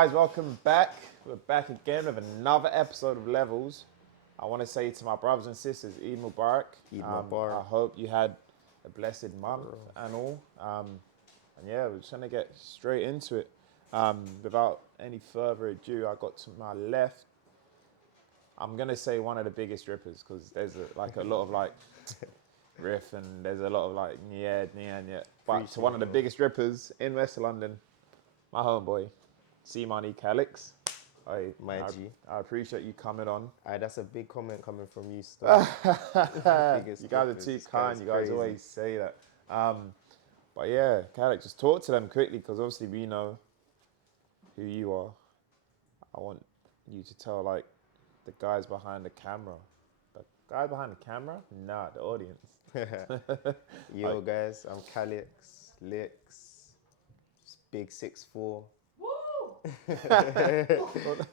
guys, welcome back. We're back again with another episode of Levels. I want to say to my brothers and sisters, Eid Mubarak. Eid Mubarak. I hope you had a blessed month and all. And yeah, we're just going to get straight into it. Without any further ado, I got to my left. I'm going to say one of the biggest rippers because there's a lot of like riff and there's a lot of like yeah. But to one of the biggest rippers in West London, my homeboy, C-Money Callix. I appreciate you coming on. That's a big comment coming from you, still. You guys are too kind. You guys always say that. But yeah, Callix, just talk to them quickly because obviously we know who you are. I want you to tell like the guys behind the camera. The guy behind the camera? Nah, the audience. Yo guys, I'm Callix, Lix, big 6'4".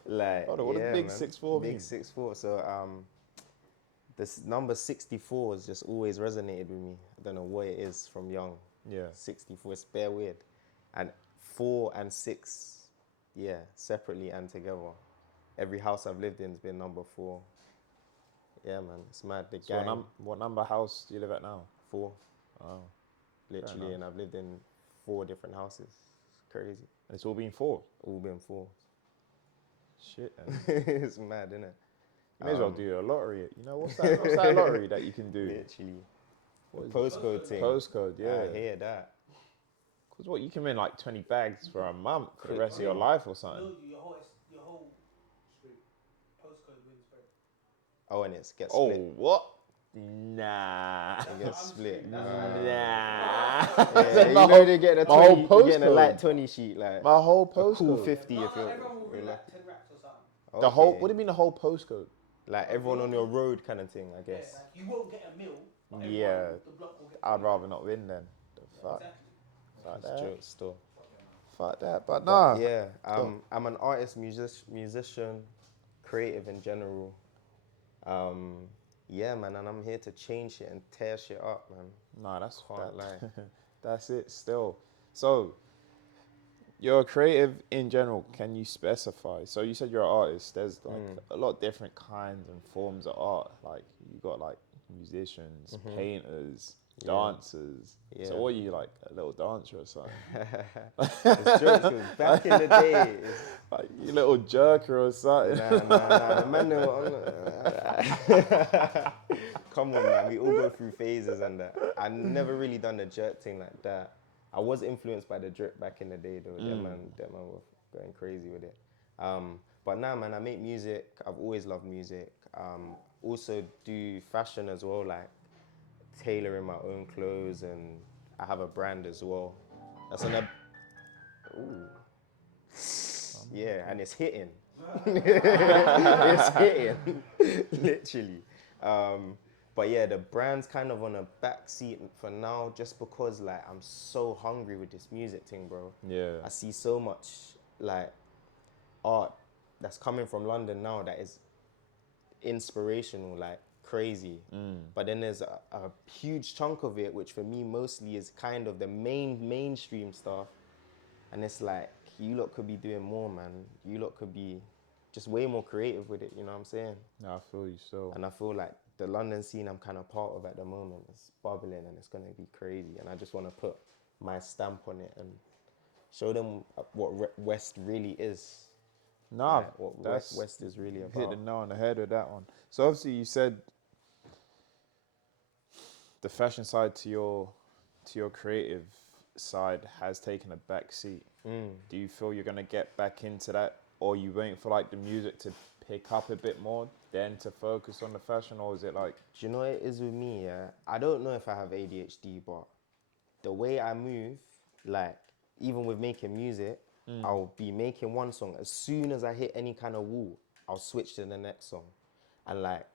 Like, hold on, what does big 6'4" mean? Big 6'4". So this number 64 has just always resonated with me. I don't know what it is from young. Yeah. 64, it's bare weird. And 4 and 6, yeah, separately and together. Every house I've lived in has been number 4. Yeah, man, it's mad. The gang. So what number house do you live at now? 4. Oh, literally, and I've lived in 4 different houses. It's crazy. And it's all been 4? All been 4. Shit. It's mad, isn't it? You may as well do a lottery. You know, what's that lottery that you can do? Literally. Postcode thing. Postcode, yeah. I hear that. Because what, you can win like 20 bags for a month for the rest of your life or something. No, your whole street postcode wins, bro. Oh, and it gets Oh, split. what? Nah. It gets split. Nah. Yeah, you know they get a 20, whole you get a postcode. light 20 sheet, like My whole a cool postcode. 50 if you're... Everyone will win like 10 racks or something. The whole, Okay. what do you mean the whole postcode? Like everyone on your road kind of thing, I Yeah, guess. like you won't get a mil, but everyone Yeah. the block will get I'd rather not win then. The fuck. Exactly. Fuck It's that. jokes still. Fuck that. But nah. But yeah, I'm an artist, musician, creative in general. Yeah, man, and I'm here to change shit and tear shit up, man. Nah, that's Can't lie. That's it still. So, you're a creative in general. Can you specify? So you said you're an artist. There's like a lot of different kinds and forms of art. Like you got like musicians, painters, dancers. Yeah. So what are you, like a little dancer or something? It's jokes, 'cause back in the day, Like you little jerker or something? nah, the man Come on, man, we all go through phases and that. I never really done the jerk thing like that. I was influenced by the drip back in the day though. That man were going crazy with it. But now, man, I make music. I've always loved music. Also do fashion as well, like tailoring my own clothes, and I have a brand as well. That's another. Ooh. Yeah, and it's hitting. It's hitting, literally. But yeah, the brand's kind of on a backseat for now, just because like I'm so hungry with this music thing, bro. Yeah. I see so much like art that's coming from London now that is inspirational, like crazy. But then there's a huge chunk of it, which for me mostly is kind of the mainstream stuff. And it's like, you lot could be doing more, man. You lot could be just way more creative with it, you know what I'm saying? No, I feel you so. And I feel like the London scene I'm kind of part of at the moment is bubbling and it's going to be crazy. And I just want to put my stamp on it and show them what West really is. Nah, Like, what that's West is really hit about. the nail on the head with that one. So obviously you said the fashion side to your creative side has taken a back seat. Do you feel you're gonna get back into that, or you waiting for like the music to pick up a bit more, then to focus on the fashion, or is it like? Do you know what it is with me, yeah? I don't know if I have ADHD, but the way I move, like, even with making music, I'll be making one song. As soon as I hit any kind of wall, I'll switch to the next song. And like,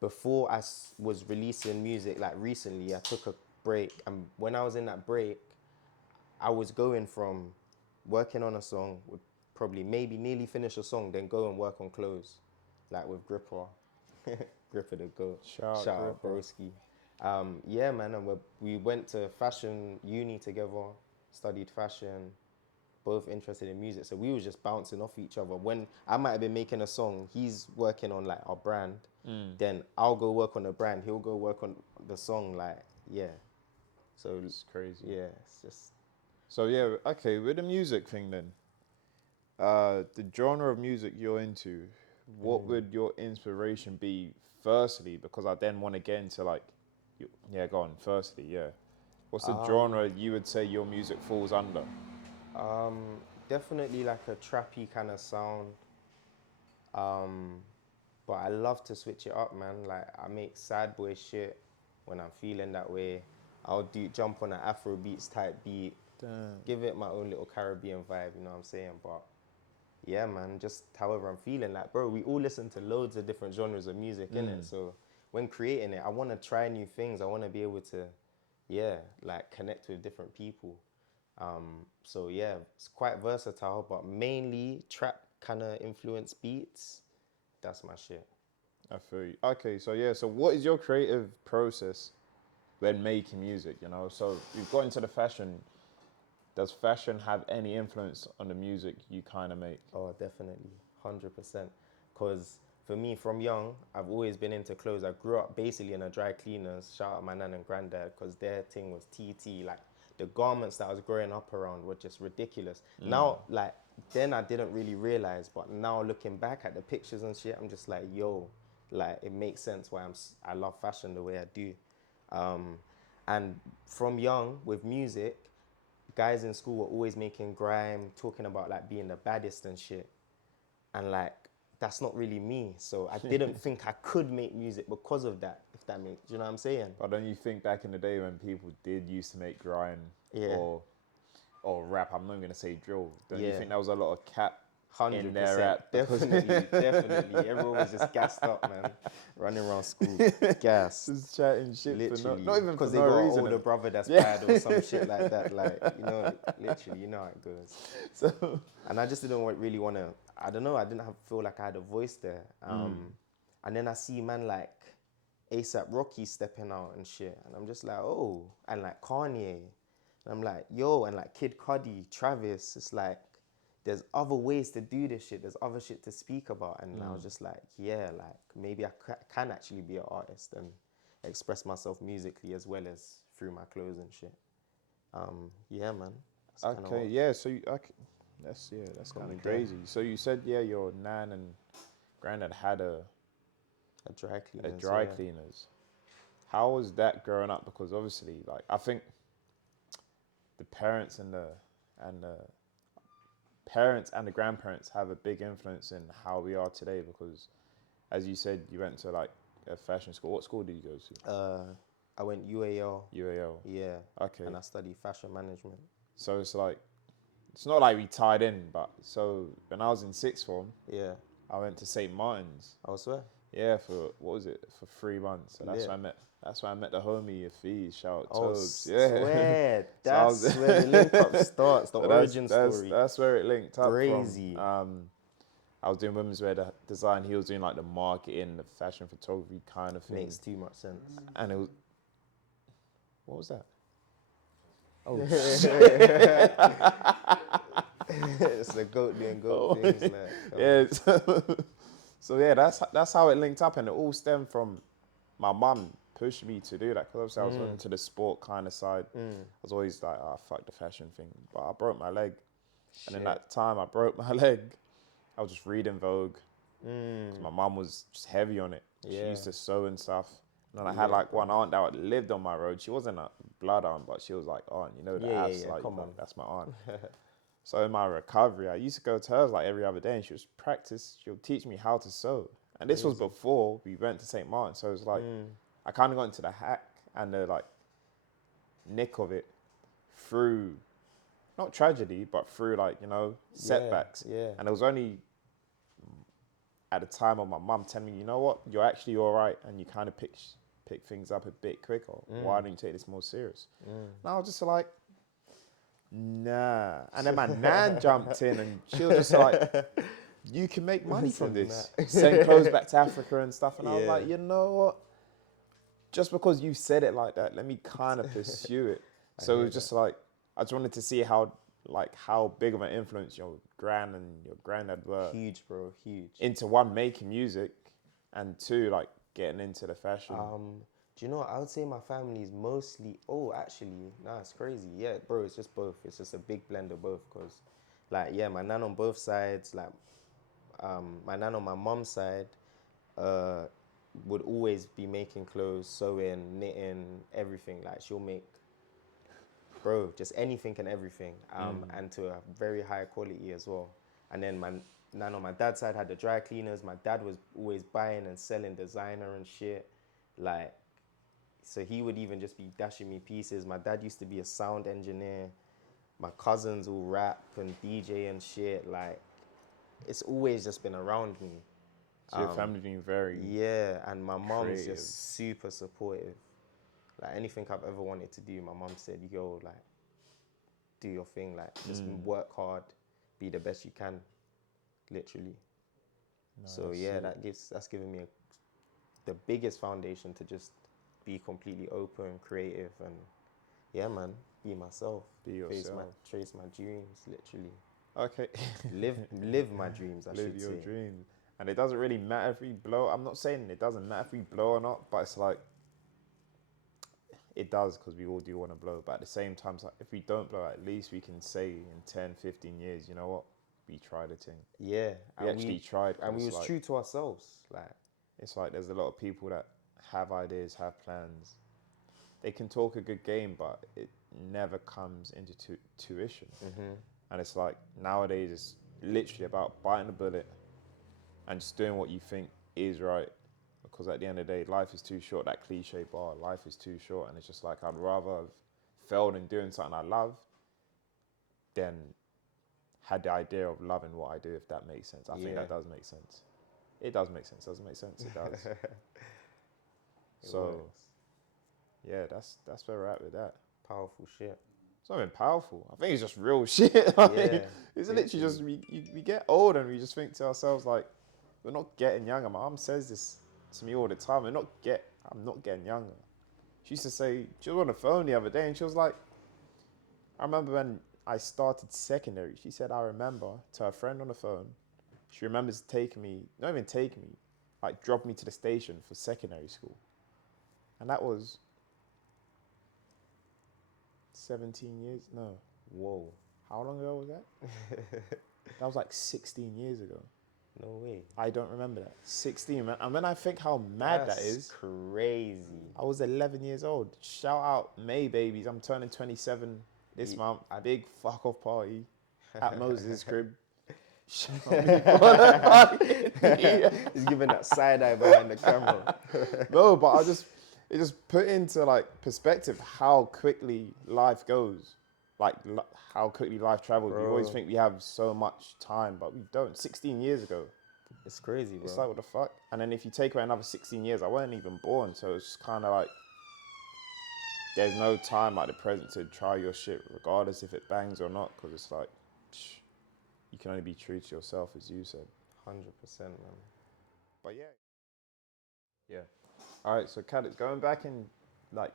before I was releasing music, like recently, I took a break. And when I was in that break, I was going from working on a song, would probably maybe nearly finish a song, then go and work on clothes, like with Gripper. Gripper the GOAT. Shout out Shout out broski. Yeah, man, and we went to fashion uni together, studied fashion, both interested in music. So we was just bouncing off each other. When I might have been making a song, he's working on like our brand. Then I'll go work on the brand. He'll go work on the song. Like, yeah. So It's crazy. yeah, it's just So yeah, okay, with the music thing then, the genre of music you're into, what would your inspiration be firstly? Because I then want to get into like, yeah, go on, firstly, yeah. What's the genre you would say your music falls under? definitely like a trappy kind of sound. But I love to switch it up, man. Like I make sad boy shit when I'm feeling that way. I'll jump on an Afro beats type beat, give it my own little Caribbean vibe, you know what I'm saying? But yeah, man, just however I'm feeling. Like, bro, we all listen to loads of different genres of music, innit? So when creating it, I want to try new things. I want to be able to, yeah, like connect with different people. So yeah, it's quite versatile, but mainly trap kind of influence beats. That's my shit. I feel you. Okay, so yeah, so what is your creative process when making music, you know? So you've got into the fashion. Does fashion have any influence on the music you kind of make? Oh, definitely, 100%. Because for me, from young, I've always been into clothes. I grew up basically in a dry cleaners. Shout out my nan and granddad, because their thing was TT. Like the garments that I was growing up around were just ridiculous. Now, like then I didn't really realize, but now looking back at the pictures and shit, I'm just like, yo, like it makes sense why I love fashion the way I do. And from young with music, guys in school were always making grime, talking about like being the baddest and shit. And like, that's not really me. So I didn't think I could make music because of that, if that makes, you know what I'm saying? But don't you think back in the day when people did used to make grime Yeah. or rap, I'm not going to say drill, don't you Yeah. think there was a lot of cap 100%. in their rap? Definitely. Everyone was just gassed up, man. Running around school, gassed. Just chatting shit Literally. for not even for because they no got an reason. older brother that's bad or some shit like that. Like, you know, literally, you know how it goes. So, And I just didn't really want to, I don't know, I didn't feel like I had a voice there. And then I see man like ASAP Rocky stepping out and shit. And I'm just like, oh, and like Kanye. And I'm like, yo, and like Kid Cudi, Travis. It's like, there's other ways to do this shit. There's other shit to speak about. And I was just like, yeah, like maybe I can actually be an artist and express myself musically as well as through my clothes and shit. Yeah, man. That's kinda okay, what- yeah, so that's kind of crazy. So you said, yeah, your nan and granddad had a dry cleaners. dry yeah. cleaners. How was that growing up? Because obviously, like, I think the parents and the parents and the grandparents have a big influence in how we are today. Because, as you said, you went to like a fashion school. What school did you go to? I went UAL. UAL. Yeah. Okay. And I studied fashion management. So it's like, it's not like we tied in, but so when I was in sixth form, Yeah. I went to St. Martin's. I swear. Yeah, for what was it? For 3 months. So that's Yeah. where I met. That's where I met the homie Afiz. Shout out Oh, Tobes. Yeah. swear. So I was- That's where the link up starts. The So origin that's, story. That's where it linked up. Crazy. From. I was doing women's wear design. He was doing like the marketing, the fashion photography kind of thing. Makes too much sense. And it was. What was that? Oh, It's the goat doing goat things. Like, yeah. So yeah, that's how it linked up, and it all stemmed from my mum pushed me to do that because obviously I was into the sport kind of side. I was always like, oh, fuck the fashion thing, but I broke my leg, and in that time I broke my leg, I was just reading Vogue. 'Cause my mum was just heavy on it. She Yeah. used to sew and stuff. And then I had like one aunt that lived on my road. She wasn't a blood aunt, but she was like, aunt, you know, the Yeah, ass, yeah, like, come on. that's my aunt. So in my recovery, I used to go to hers like every other day, and she was practice. She'll teach me how to sew. And this was before we went to St. Martin. So it was like, I kind of got into the hack and the like nick of it through, not tragedy, but through like, you know, setbacks. Yeah. And it was only at the time of my mum telling me, you know what, you're actually all right, and you kind of pick things up a bit quicker. Why don't you take this more serious? And I was just like, nah. And then my nan jumped in, and she was just like, you can make money from this. Send clothes back to Africa and stuff. And I was like, you know what? Just because you said it like that, let me kind of pursue it. So it was just like, I just wanted to see how like how big of an influence your gran and your granddad were Huge, bro, huge. into one, making music, and two, like getting into the fashion. Do you know what? I would say my family is mostly. Oh, actually, nah, it's crazy. Yeah, bro, it's just both. It's just a big blend of both. Cause, like, yeah, my nan on both sides, like, my nan on my mom's side, would always be making clothes, sewing, knitting, everything. Like, she'll make, bro, just anything and everything, and to a very high quality as well. And then my nan on my dad's side had the dry cleaners. My dad was always buying and selling designer and shit, like. So he would even just be dashing me pieces. My dad used to be a sound engineer. My cousins all rap and DJ and shit. Like, it's always just been around me. So your family being very Yeah, and my mom's creative. just super supportive. Like, anything I've ever wanted to do, my mom said, yo, like, do your thing. Like, just work hard, be the best you can, literally. So yeah, that's given me the biggest foundation to just be completely open, creative, and yeah, man, be myself. Be yourself. Trace my dreams, literally. Okay. Live my dreams, I Live should your say. dreams. And it doesn't really matter if we blow. I'm not saying it doesn't matter if we blow or not, but it's like, it does, because we all do want to blow. But at the same time, it's like, if we don't blow, at least we can say in 10, 15 years, you know what? We tried a thing. Yeah. We actually tried. And we was like, true to ourselves. Like, it's like there's a lot of people that have ideas, have plans. They can talk a good game, but it never comes into tuition. And it's like, nowadays it's literally about biting the bullet and just doing what you think is right. Because at the end of the day, life is too short. That cliche bar, life is too short. And it's just like, I'd rather have failed in doing something I love than had the idea of loving what I do, if that makes sense. I think that does make sense. It does make sense. Doesn't make sense. It does. So, yeah, that's where we're at with that. powerful shit. It's not even powerful. I think it's just real shit. Like, Yeah, it's literally just, we get older and we just think to ourselves, like, we're not getting younger. My mum says this to me all the time. I'm not getting younger. She used to say, she was on the phone the other day and she was like, I remember when I started secondary, she said, I remember, to her friend on the phone, she remembers not even taking me, like dropping me to the station for secondary school. And that was 17 years, no. Whoa. How long ago was that? That was like 16 years ago. No way. I don't remember that. 16, man. And when I think how mad that is. Crazy. I was 11 years old. Shout out May babies. I'm turning 27 this month. A big fuck off party at Moses' crib. He's giving that side eye behind the camera. No, but it just put into like perspective how quickly life goes. Like how quickly life travels. We always think we have so much time, but we don't. 16 years ago. It's crazy, bro. It's like, what the fuck? And then if you take away another 16 years, I wasn't even born. So it's kind of like, there's no time like the present to try your shit, regardless if it bangs or not. Because it's like, you can only be true to yourself, as you said. 100%, man. But yeah. Yeah. All right, so Callix, going back and like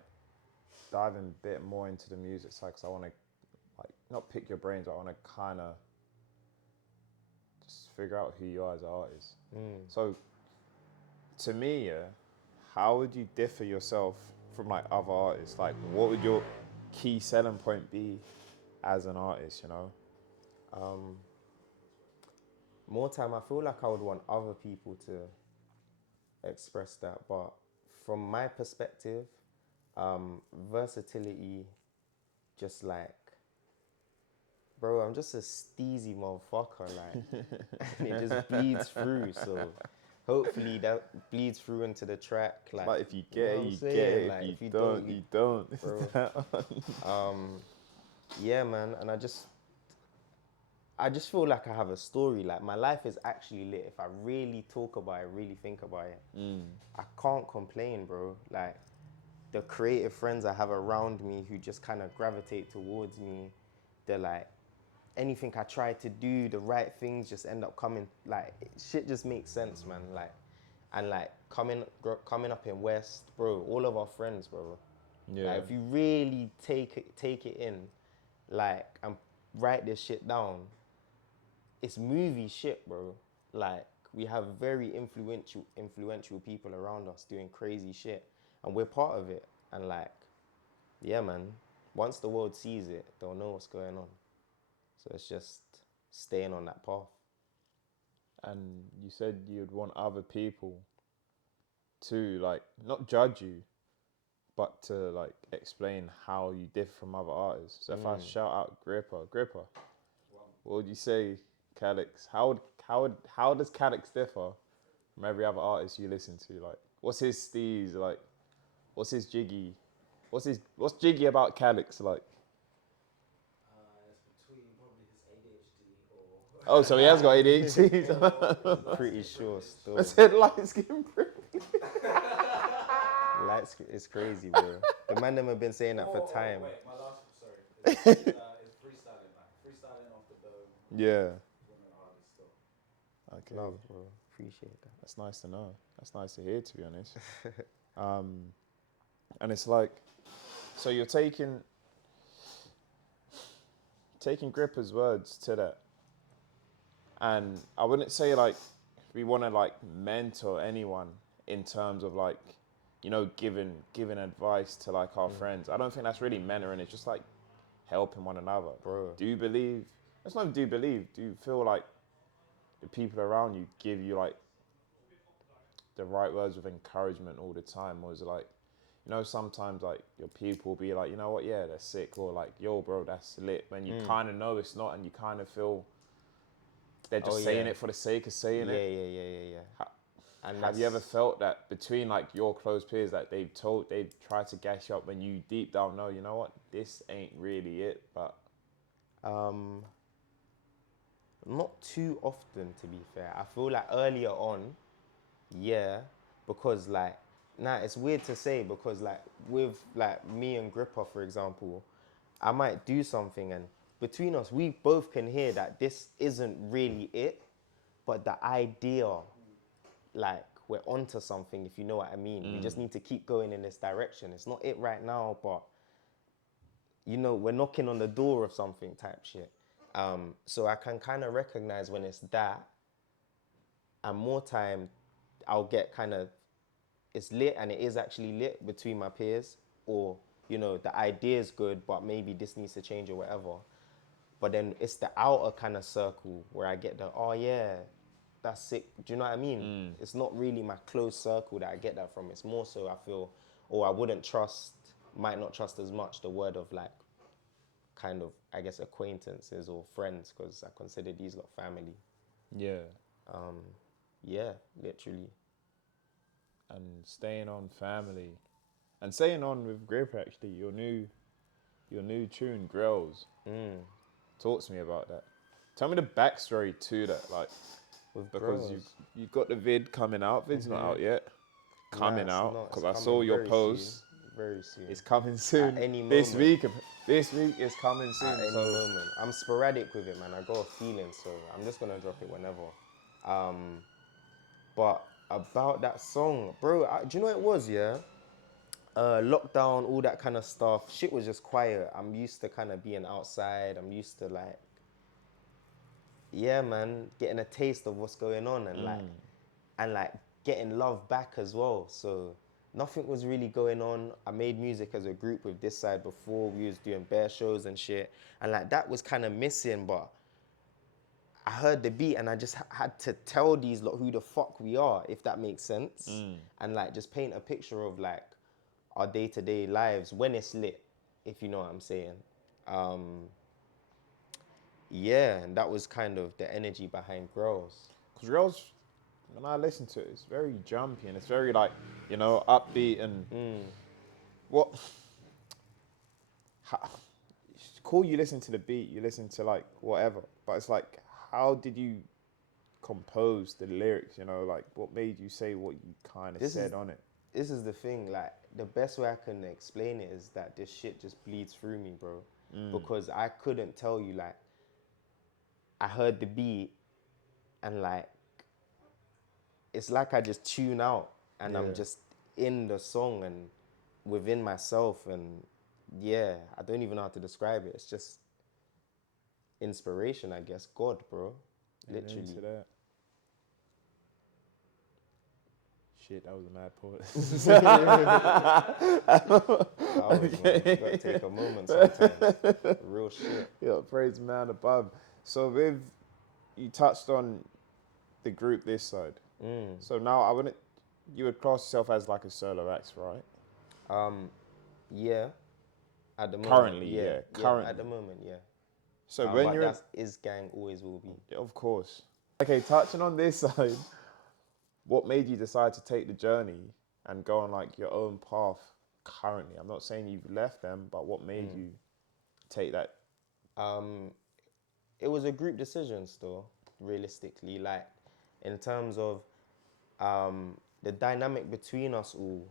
diving a bit more into the music side, because I want to like not pick your brains, but I want to kind of just figure out who you are as an artist. So to me, yeah, how would you differ yourself from like other artists? Like, what would your key selling point be as an artist, you know? More time, I feel like I would want other people to express that, but from my perspective, versatility, just like, bro, I'm just a steezy motherfucker, like, and it just bleeds through, so hopefully that bleeds through into the track, like if you get it, you get it. Like, if you don't, you don't. Bro. Yeah, man, and I just feel like I have a story. Like, my life is actually lit. If I really talk about it, really think about it, I can't complain, bro. Like, the creative friends I have around me who just kind of gravitate towards me, they're like, anything I try to do, the right things just end up coming. Like, shit just makes sense, man. Like, and like coming up in West, bro, all of our friends, bro. Yeah. Like, if you really take it in, like, and write this shit down, it's movie shit, bro. Like, we have very influential people around us doing crazy shit, and we're part of it. And like, yeah, man, once the world sees it, they'll know what's going on. So it's just staying on that path. And you said you'd want other people to like not judge you, but to like explain how you differ from other artists. So if I shout out Gripper, what would you say, Callix? How does Callix differ from every other artist you listen to? Like, what's his steez? Like, what's his jiggy? What's jiggy about Callix? Like, It's between probably his ADHD or. oh, so he has got ADHD. Pretty sure still. I said light skin prick. Lights, it's crazy, bro. The man them have been saying that for time. Wait, my last, sorry. It's freestyling, like freestyling off the dome. Yeah. Women artists still. Okay. Love, bro. Appreciate that. That's nice to know. That's nice to hear, to be honest. And it's like, so you're taking Gripper's words to that. And I wouldn't say like we want to like mentor anyone in terms of like, you know, giving advice to like our friends. I don't think that's really mentoring. It's just like helping one another. Bro. Do you believe? It's not do you believe. Do you feel like the people around you give you like the right words of encouragement all the time, or is it like, you know, sometimes like your people will be like, you know what, yeah, they're sick, or like, yo, bro, that's lit, when you kind of know it's not, and you kind of feel they're just saying it for the sake of saying it. Yeah. And Have you ever felt that between like your close peers that they've tried to gas you up when you deep down know, you know what, this ain't really it, but not too often, to be fair. I feel like earlier on, yeah, because like, it's weird to say, because like with like me and Gripper, for example, I might do something and between us, we both can hear that this isn't really it, but the idea, like, we're onto something, if you know what I mean. We just need to keep going in this direction. It's not it right now, but, you know, we're knocking on the door of something type shit. So I can kind of recognize when it's that, and more time, I'll get kind of, it's lit and it is actually lit between my peers, or, you know, the idea is good, but maybe this needs to change or whatever. But then it's the outer kind of circle where I get the, oh yeah, that's sick. Do you know what I mean? It's not really my close circle that I get that from. It's more so I feel, or I might not trust as much the word of like, kind of, I guess, acquaintances or friends, because I consider these lot family. yeah. Yeah, literally. And staying on family, and staying on with Grip, actually, your new tune, Grills. Talk to me about that. Tell me the backstory to that, like, because you got the vid coming out. Vid's not out yet. Coming out, because I saw your post. Very soon. It's coming soon. At any this moment. week. This week is coming soon. At any moment. I'm sporadic with it, man. I got a feeling, so I'm just gonna drop it whenever. But about that song, bro, do you know what it was, yeah? Lockdown, all that kind of stuff. Shit was just quiet. I'm used to kind of being outside. I'm used to like, yeah, man, getting a taste of what's going on and like getting love back as well. So nothing was really going on. I made music as a group with thisside before. We was doing bare shows and shit, and like that was kind of missing. But I heard the beat and I just had to tell these lot who the fuck we are, if that makes sense, and like just paint a picture of like our day-to-day lives when it's lit, if you know what I'm saying. Yeah, and that was kind of the energy behind Girls. Because Girls, when I listen to it, it's very jumpy and it's very like, you know, upbeat and what? Cool, you listen to the beat, you listen to like whatever, but it's like, how did you compose the lyrics? You know, like what made you say what you kind of said on it? This is the thing, like the best way I can explain it is that this shit just bleeds through me, bro. Because I couldn't tell you, like, I heard the beat and like, it's like I just tune out and I'm just in the song and within myself, and yeah, I don't even know how to describe it. It's just, inspiration, I guess. God, bro. Literally. Into that. Shit, that was a mad pause. Powers, man. You gotta take a moment sometimes. Real shit. Yeah, praise man above. So with you touched on the group this side. So now you would class yourself as like a solo act, right? Yeah. At the moment. Currently, yeah. Currently. At the moment, yeah. So when but you're that's is gang, always will be. of course. Okay, touching on this side, what made you decide to take the journey and go on like your own path currently? I'm not saying you've left them, but what made you take that? It was a group decision still, realistically. Like, in terms of the dynamic between us all,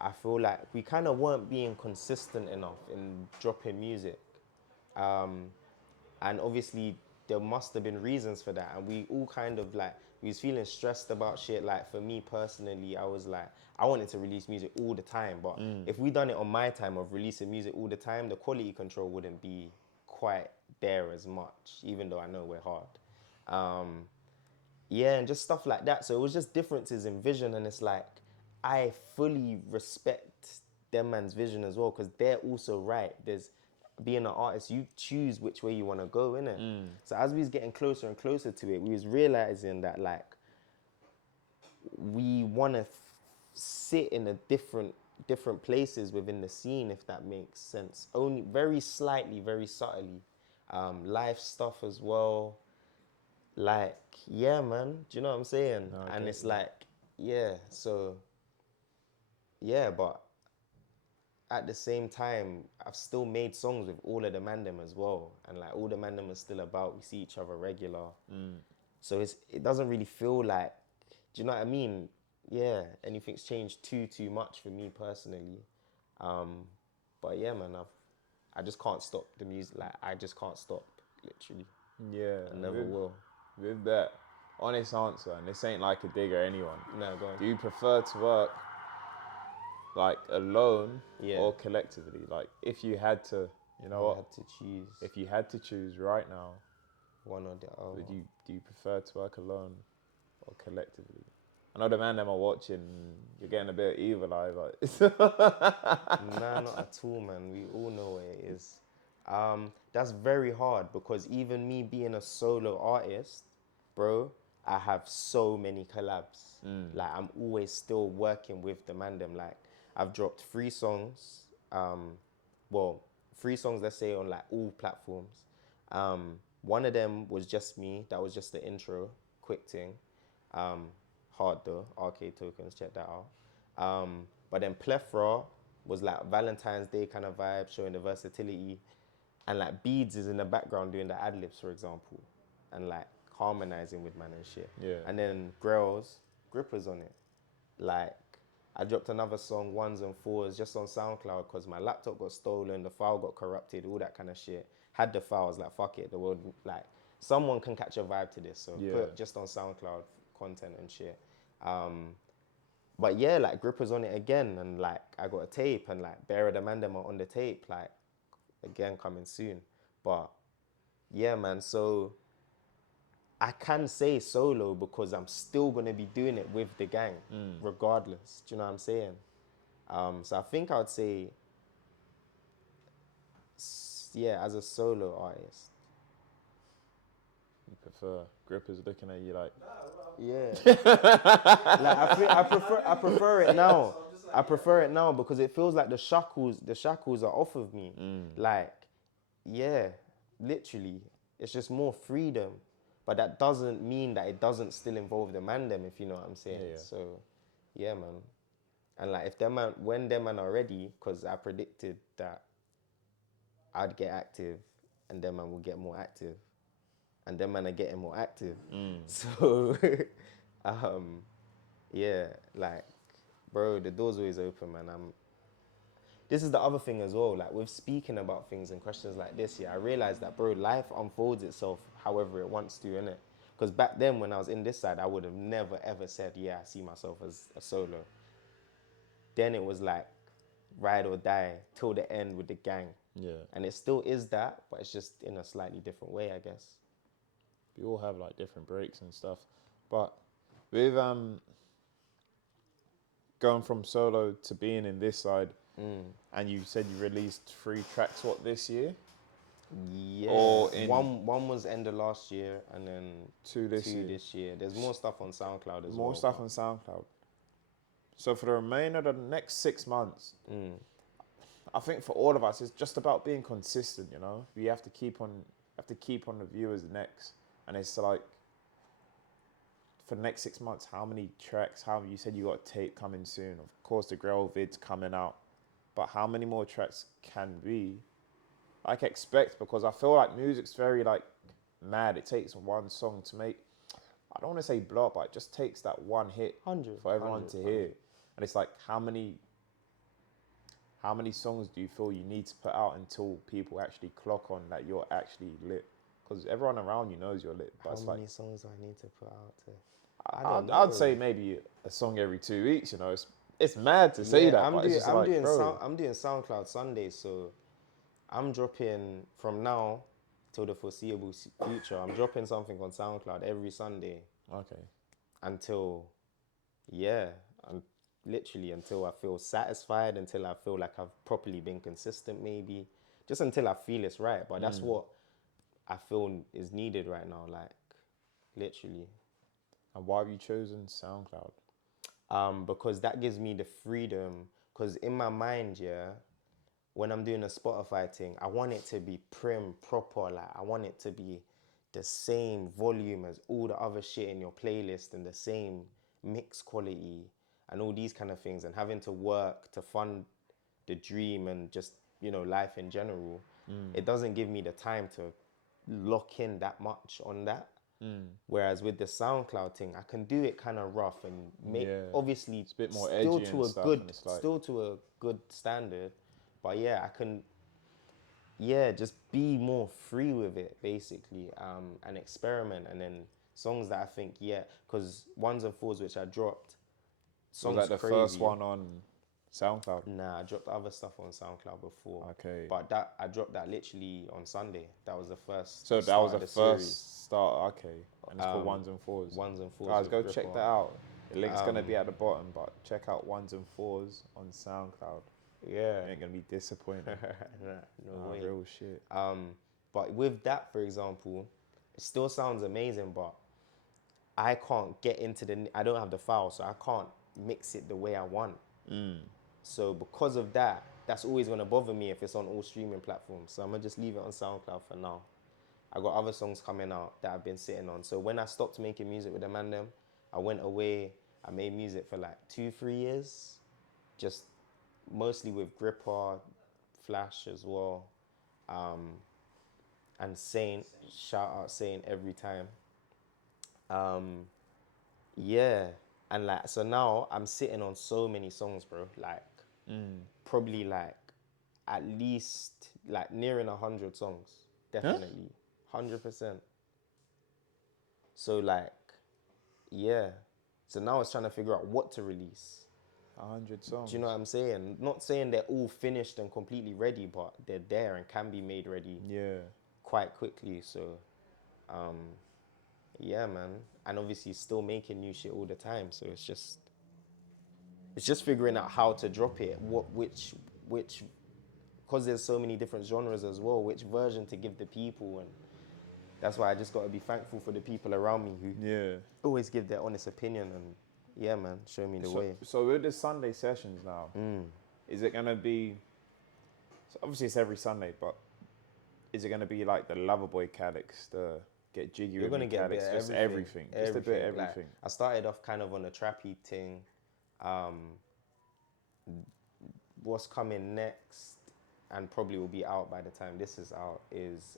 I feel like we kind of weren't being consistent enough in dropping music. And obviously, there must have been reasons for that. And we all kind of like, we was feeling stressed about shit. Like, for me personally, I was like, I wanted to release music all the time. But if we done it on my time of releasing music all the time, the quality control wouldn't be quite there as much, even though I know we're hard. Yeah, and just stuff like that. So it was just differences in vision. And it's like, I fully respect them man's vision as well, because they're also right. There's being an artist, you choose which way you want to go, innit? So as we was getting closer and closer to it, we was realizing that like we want to sit in a different places within the scene, if that makes sense. Only very slightly, very subtly. Life stuff as well. Like, yeah, man. Do you know what I'm saying? No, I And get it's you. like, yeah, so, yeah, but at the same time, I've still made songs with all of the mandem as well. And like all the mandem are still about, we see each other regular. So it doesn't really feel like, do you know what I mean? Yeah, anything's changed too much for me personally. But yeah, man, I just can't stop the music. Like, I just can't stop, literally. Yeah, I never will. With that honest answer, and this ain't like a dig or anyone. No, go on. Do you prefer to work like alone Yeah. or collectively? Like if you had to, you know I what? had to choose If you had to choose right now, one or the other. do you prefer to work alone or collectively? I know the man them are watching. You're getting a bit evil eye, but Nah, not at all, man. We all know what it is. That's very hard, because even me being a solo artist, bro, I have so many collabs. Like, I'm always still working with the mandem. Like, I've dropped 3 songs. Well, 3 songs, let's say, on like all platforms. One of them was just me. That was just the intro, quick thing. Hard though, arcade tokens, check that out. But then Plethora was like Valentine's Day kind of vibe, showing the versatility. And like Beads is in the background doing the ad-libs, for example. And like harmonizing with man and shit. Yeah. And then Grippers on it. Like, I dropped another song, 1s and 4s, just on SoundCloud, because my laptop got stolen, the file got corrupted, all that kind of shit. Had the files, like, fuck it, the world, like, someone can catch a vibe to this, so Yeah. put just on SoundCloud content and shit. But yeah, like, Grippers on it again, and like, I got a tape, and like, Bear of the Mandem are on the tape, like, again, coming soon. But yeah, man, so I can say solo because I'm still gonna be doing it with the gang, regardless. Do you know what I'm saying? So I think I would say, yeah, as a solo artist. you prefer Grippers looking at you like, Yeah. Like, I prefer it now. I prefer it now because it feels like the shackles are off of me. Like, yeah, literally. It's just more freedom. But that doesn't mean that it doesn't still involve the mandem, if you know what I'm saying. Yeah. So, yeah, man. And like, when them man are ready, because I predicted that I'd get active and them man will get more active. And them man are getting more active. So, yeah, like, bro, the door's always open, man. This is the other thing as well, like, with speaking about things and questions like this, yeah, I realized that, bro, life unfolds itself however it wants to, innit? Because back then, when I was in this side, I would have never, ever said, yeah, I see myself as a solo. Then it was like, ride or die, till the end with the gang. Yeah. And it still is that, but it's just in a slightly different way, I guess. We all have like different breaks and stuff. But with going from solo to being in this side, and you said you released 3 tracks, what, this year? Yeah. Or in One was end of last year, and then 2 this year. this year. There's more stuff on SoundCloud as well. More stuff on SoundCloud. So for the remainder of the next 6 months, I think for all of us, it's just about being consistent. You know, we have to keep on the viewers' necks, and it's like for the next 6 months, how many tracks? How you said you got a tape coming soon? Of course, the Grail vid's coming out, but how many more tracks can we like expect? Because I feel like music's very like mad. It takes one song to make. I don't want to say blow up, but it just takes that one hit 100 for everyone to hear. And it's like, how many songs do you feel you need to put out until people actually clock on that you're actually lit? Because everyone around you knows you're lit. But How many songs do I need to put out to? I'd say maybe a song every 2 weeks. You know, it's mad to say that, but it's just like, bro. I'm doing SoundCloud Sundays, so I'm dropping from now till the foreseeable future. I'm dropping something on SoundCloud every Sunday. Okay. Until literally until I feel satisfied, until I feel like I've properly been consistent, maybe just until I feel it's right. But that's what I feel is needed right now, like literally. And why have you chosen SoundCloud? Because that gives me the freedom. Because in my mind, when I'm doing a Spotify thing, I want it to be prim, proper. Like I want it to be the same volume as all the other shit in your playlist and the same mix quality and all these kind of things. And having to work to fund the dream and just, you know, life in general, it doesn't give me the time to lock in that much on that. Whereas with the SoundCloud thing, I can do it kind of rough and make obviously it's a bit more still edgy to and a stuff, good, and it's like, still to a good standard. But yeah, I can just be more free with it basically, and experiment. And then songs that I think because ones and fours which I dropped, songs was that the crazy. first one on SoundCloud? Nah, I dropped other stuff on SoundCloud before. Okay. But I dropped that literally on Sunday. That was the first. So that was the series. first start. Okay. And it's called Ones and Fours. Ones and Fours. Guys, go with check Ripper. that out. The link's gonna be at the bottom, but check out Ones and Fours on SoundCloud. Yeah. You ain't gonna be disappointed. No way. Real shit. But with that, for example, it still sounds amazing, but I can't get into I don't have the file, so I can't mix it the way I want. So because of that, that's always gonna bother me if it's on all streaming platforms. So I'm gonna just leave it on SoundCloud for now. I got other songs coming out that I've been sitting on. So when I stopped making music with the man them, I went away. I made music for like 2-3 years, just mostly with Gripper, Flash as well, and Saint. Shout out Saint every time. And like, so now I'm sitting on so many songs, bro. Like, probably like at least like nearing 100 songs, definitely, 100%. So like, so now it's trying to figure out what to release. 100 songs. Do you know what I'm saying? Not saying they're all finished and completely ready, but they're there and can be made ready quite quickly. So, man. And obviously still making new shit all the time. So it's just figuring out how to drop it, which, because there's so many different genres as well, which version to give the people. And that's why I just got to be thankful for the people around me who always give their honest opinion and man, show me the way. So with the Sunday sessions now, is it gonna be? So obviously it's every Sunday, but is it gonna be like the Loverboy Callix, the Get Jiggy You're with gonna Me get Callix, just everything, just a bit of everything. Like, I started off kind of on a trappy thing. What's coming next, and probably will be out by the time this is out, is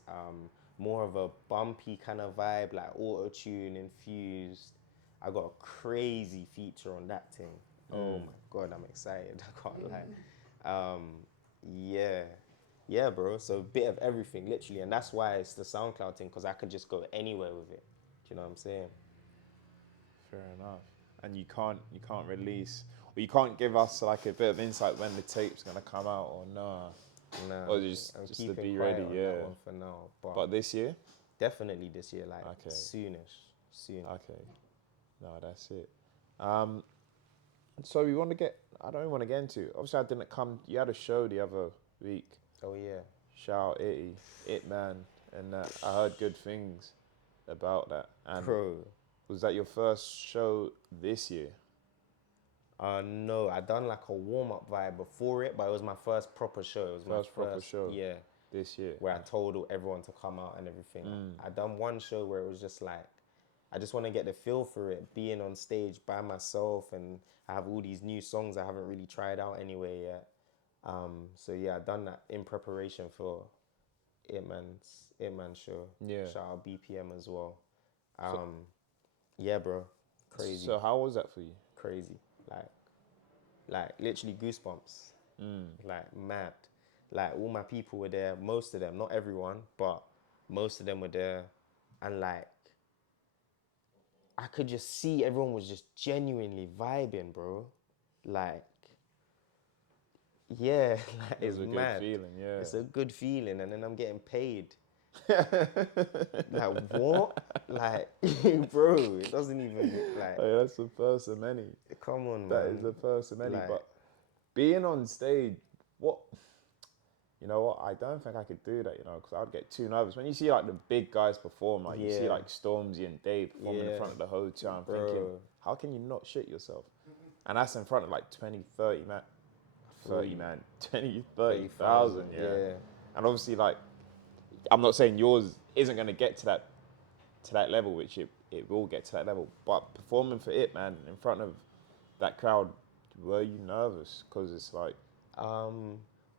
more of a bumpy kind of vibe, like auto-tune infused. I got a crazy feature on that thing. Oh my God, I'm excited. I can't lie. Yeah, bro. So a bit of everything, literally. And that's why it's the SoundCloud thing, because I could just go anywhere with it. Do you know what I'm saying? Fair enough. And you can't release, or you can't give us like a bit of insight when the tape's gonna come out, or nah. Nah, Or just I'm to keeping be quiet ready, on yeah. that one for now. But this year? Definitely this year, like Okay. soon. Okay. No, that's it. So we want to get, I don't want to get into, obviously I didn't come, you had a show the other week. Oh yeah. Shout out It Man, and I heard good things about that. And Bro. was that your first show this year? No, I done like a warm-up vibe before it, but it was my first proper show. It was my First proper show yeah, this year? where I told everyone to come out and everything. I done one show where it was just like, I just want to get the feel for it, being on stage by myself, and I have all these new songs I haven't really tried out anyway yet. So yeah, I done that in preparation for It Man show. Yeah. Shout out BPM as well. Yeah, bro, crazy. So how was that for you? Crazy, like literally goosebumps, like mad. Like all my people were there, most of them, not everyone, but most of them were there, and like I could just see everyone was just genuinely vibing, bro. Like, yeah, like, It it's was a mad. good feeling, yeah. It's a good feeling, and then I'm getting paid. Like what? Like, bro, it doesn't even like. Oh, yeah, that's the first of many. Come on, man. That is the first of many. Like- But being on stage, you know what? I don't think I could do that, because I'd get too nervous. When you see like the big guys perform, like you see Yeah. like Stormzy and Dave performing in Yeah. front of the hotel, I'm Bro. thinking, how can you not shit yourself? And that's in front of like 20, 30 man. 30 man. 20, 30,000, yeah. And obviously like, I'm not saying yours isn't going to get to that level, which it will get to that level. But performing for It Man in front of that crowd, were you nervous? Because it's like,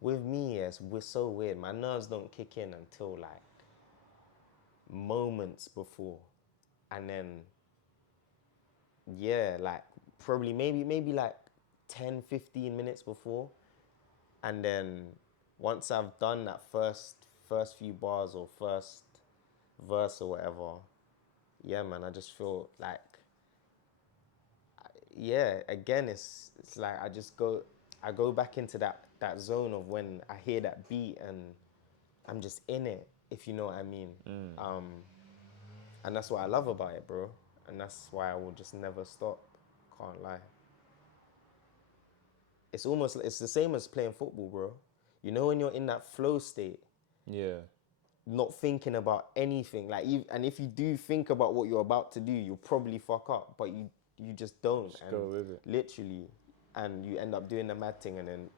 With me, yes, we're so weird. My nerves don't kick in until like moments before, and then yeah, like probably maybe like 10, 15 minutes before, and then once I've done that first few bars or first verse or whatever, yeah, man, I just feel like, yeah, again, it's like I go back into that zone of when I hear that beat and I'm just in it, if you know what I mean. And that's what I love about it, bro. And that's why I will just never stop. Can't lie. It's the same as playing football, bro. You know when you're in that flow state, yeah. not thinking about anything, like and if you do think about what you're about to do, you'll probably fuck up, but you just don't. Just go with it. Literally, and you end up doing the mad thing, and then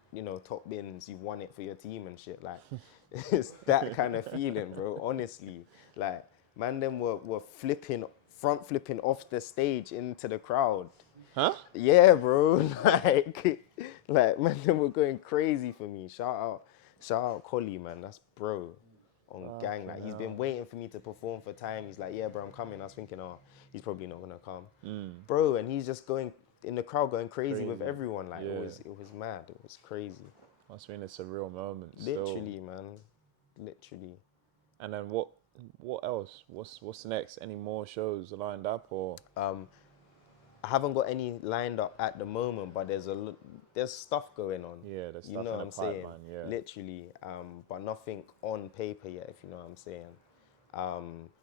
top bins, you've won it for your team and shit. Like it's that kind of feeling, bro. Honestly, like man, them were front flipping off the stage into the crowd. Huh? Yeah, bro. like man, them were going crazy for me. Shout out Collie, man. That's bro. On gang, like he's been waiting for me to perform for time. He's like, yeah, bro, I'm coming. I was thinking, oh, he's probably not gonna come, bro. And he's just going in the crowd, going crazy with everyone. Like it was mad. It was crazy. Must mean it's a real moment. Literally, man. Literally. And then what else? What's next? Any more shows lined up or? I haven't got any lined up at the moment, but there's stuff going on. Yeah, there's you stuff know in what the I'm saying? pipeline, yeah. Literally, but nothing on paper yet, if you know what I'm saying.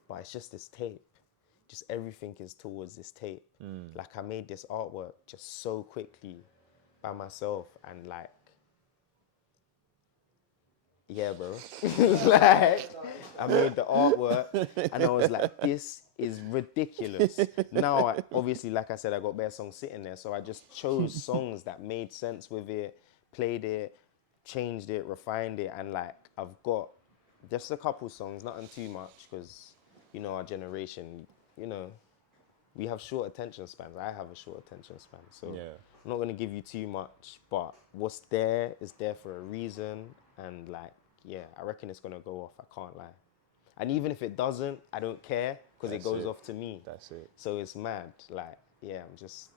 But it's just this tape. Just everything is towards this tape. Like I made this artwork just so quickly by myself, and like, yeah, bro. Like, I made the artwork and I was like, this is ridiculous. Now, obviously, like I said, I got bare songs sitting there. So I just chose songs that made sense with it, played it, changed it, refined it. And like, I've got just a couple songs, nothing too much, because, our generation, we have short attention spans. I have a short attention span. So I'm not going to give you too much, but what's there is there for a reason. And like, yeah, I reckon it's going to go off. I can't lie. And even if it doesn't, I don't care, because it goes off to me. That's it. So it's mad. Like, yeah,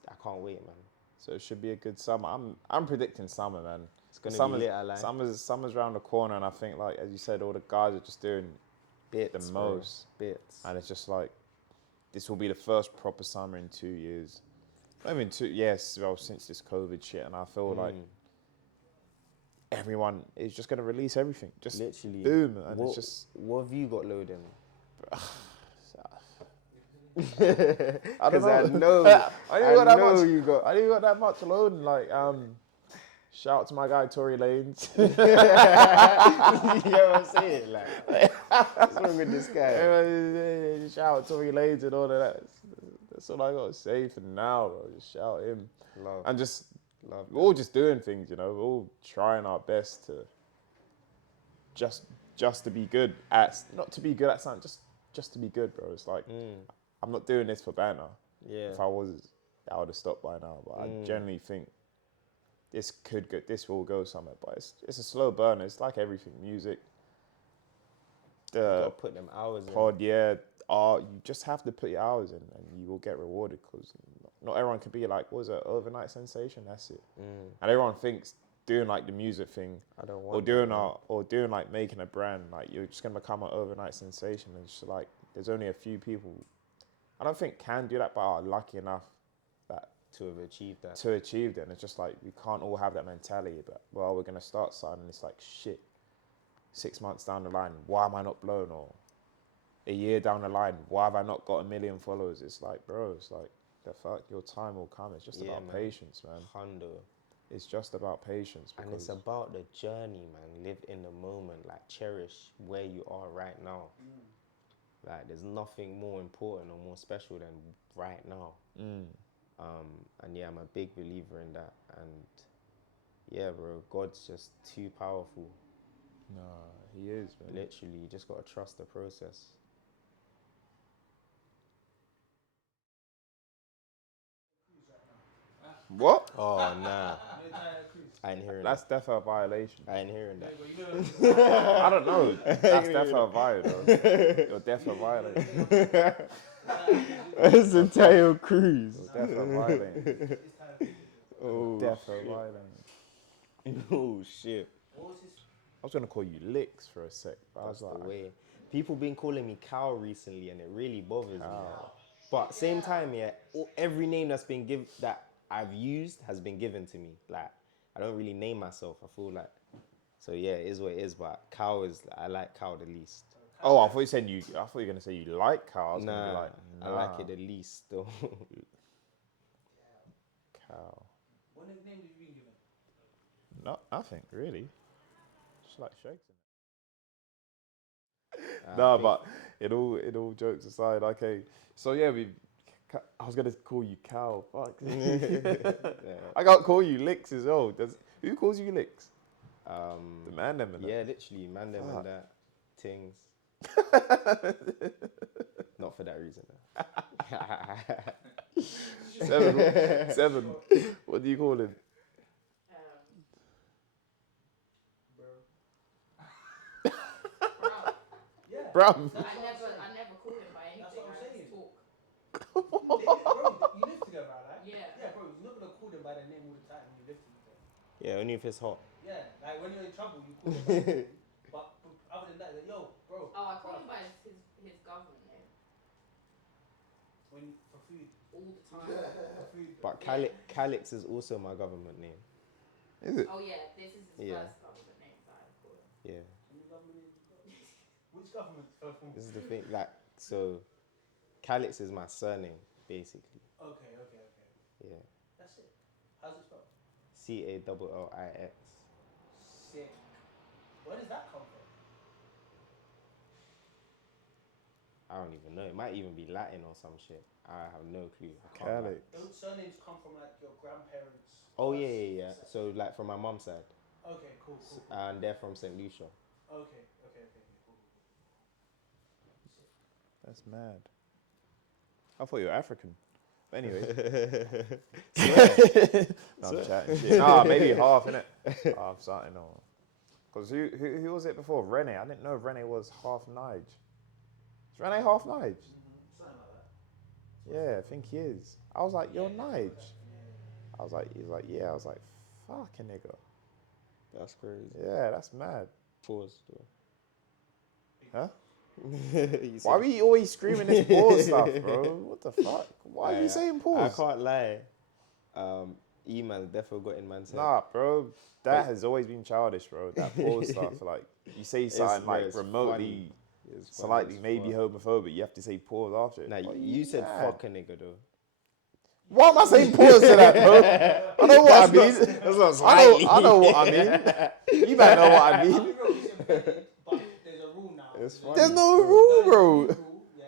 I can't wait, man. So it should be a good summer. I'm predicting summer, man. It's going to be lit, I like. Summer's around the corner, and I think, like, as you said, all the guys are just doing bits, the most. Bits. And it's just like, this will be the first proper summer in 2 years. Not even 2, yes, well, since this COVID shit, and I feel like everyone is just gonna release everything. Just Literally. boom, and What, it's just. what have you got loading? I don't Because know. I know, I know you got. I didn't got that much loading. Like, shout out to my guy Tory Lanez. You know what I'm saying? Like, what's wrong with this guy? Shout out Tory Lanez and all of that. That's all I got to say for now, bro. Just shout him. Love. And just, Love. we're all just doing things, you know. We're all trying our best to just to be good at, not to be good at something, just to be good, bro. It's like, I'm not doing this for banner. Yeah. If I was, I would have stopped by now. But I generally think this could go, this will go somewhere. But it's a slow burner. It's like everything, music, You gotta put them hours pod, yeah, art. You just have to put your hours in, and you will get rewarded. Because not everyone can be like, what was it, overnight sensation? That's it. And everyone thinks doing like the music thing, I don't want or doing art, or doing like making a brand, like you're just gonna become an overnight sensation. And it's just like there's only a few people. I don't think can do that, but are lucky enough that to have achieved that. to achieve it. And it's just like we can't all have that mentality. But well, we're gonna start something, and it's like shit. 6 months down the line, why am I not blown? Or a year down the line, why have I not got 1 million followers? It's like, bro, it's like the fuck, your time will come. It's just about patience, man. Hundo. It's just about patience. And it's about the journey, man. Live in the moment, like cherish where you are right now. Like there's nothing more important or more special than right now. And yeah, I'm a big believer in that. And yeah, bro, God's just too powerful. No, he is, man. Literally, you just gotta trust the process. What? Oh nah, I ain't hearing That's definitely a violation. that. I ain't hearing that. I don't know. That's definitely a violation. You're definitely violating. It's a tail cruise. You're definitely violating. Oh, Definitely violating. oh shit. I was gonna call you Licks for a sec, but I was That's the like, way. People been calling me Cow recently, and it really bothers me. But same time, yeah, every name that's been given that I've used has been given to me. Like I don't really name myself. I feel like so yeah, it is what it is. But Cow is I like Cow the least. oh, I thought you said you. I thought you were gonna say you like Cow. I was gonna be Nah, like, I like it the least though. Cow. What nickname have you been given? No, nothing really. Just like shakes. No, but it all jokes aside. Okay, so yeah, I was gonna call you Cow. Fuck. I can't call you Licks as well. Who calls you Licks? The man them. Yeah, literally, man, them and that things. Not for that reason. Seven. What do you call him? Brum. I never called him by anything. That's what I'm I saying. just talk. Bro, you live together, right? Yeah. Yeah, bro, you're not gonna call them by their name all the time when you live together. Yeah, only if it's hot. Yeah, like when you're in trouble, you call them by their name. But other than that, like, yo, bro. Oh, I call him by his government name For food. all the time. For food. But Callix is also my government name. Is it? Oh yeah, this is his Yeah. first government name that I call him. Yeah. How many government names you got? Which government's first one? This is the thing, like, so, Callix is my surname, basically. Okay. Yeah. That's it. How's it spelled? Callix. Sick. Where does that come from? I don't even know. It might even be Latin or some shit. I have no clue. I can't lie. Callix. Those surnames come from like your grandparents. Oh yeah. So like from my mum's side, Okay, cool. and they're from St. Lucia. Okay, cool. That's mad. I thought you were African. But anyway. No, I'm chatting shit. Nah, maybe half, innit? Half something or. Because who was it before? Rene. I didn't know Rene was half Nige. Is Rene half Nige? Something like that. Yeah, I think he is. I was like, you're Nige. I was like, he's like, yeah. I was like, fuck a nigga. That's crazy. Yeah, that's mad. Pause. Huh? You Why are we always screaming this pause stuff, bro? What the fuck? Why are you saying I pause? can't lie. E-man definitely got in man's head. Nah, bro, that has always been childish, bro. That pause stuff, like you say something bro, like it's remotely, funny. It's funny slightly as maybe fuck. homophobic, you have to say pause after it. Nah, What, you said mad? fuck a nigga though. Why am I saying pause to that, bro? I know what I mean. That's not I slightly. know what I mean. You might know what I I'll be mean. real, we said bedded, but there's a rule now. It's funny. There's no still. rule, No, there's a bro. new rule, yeah.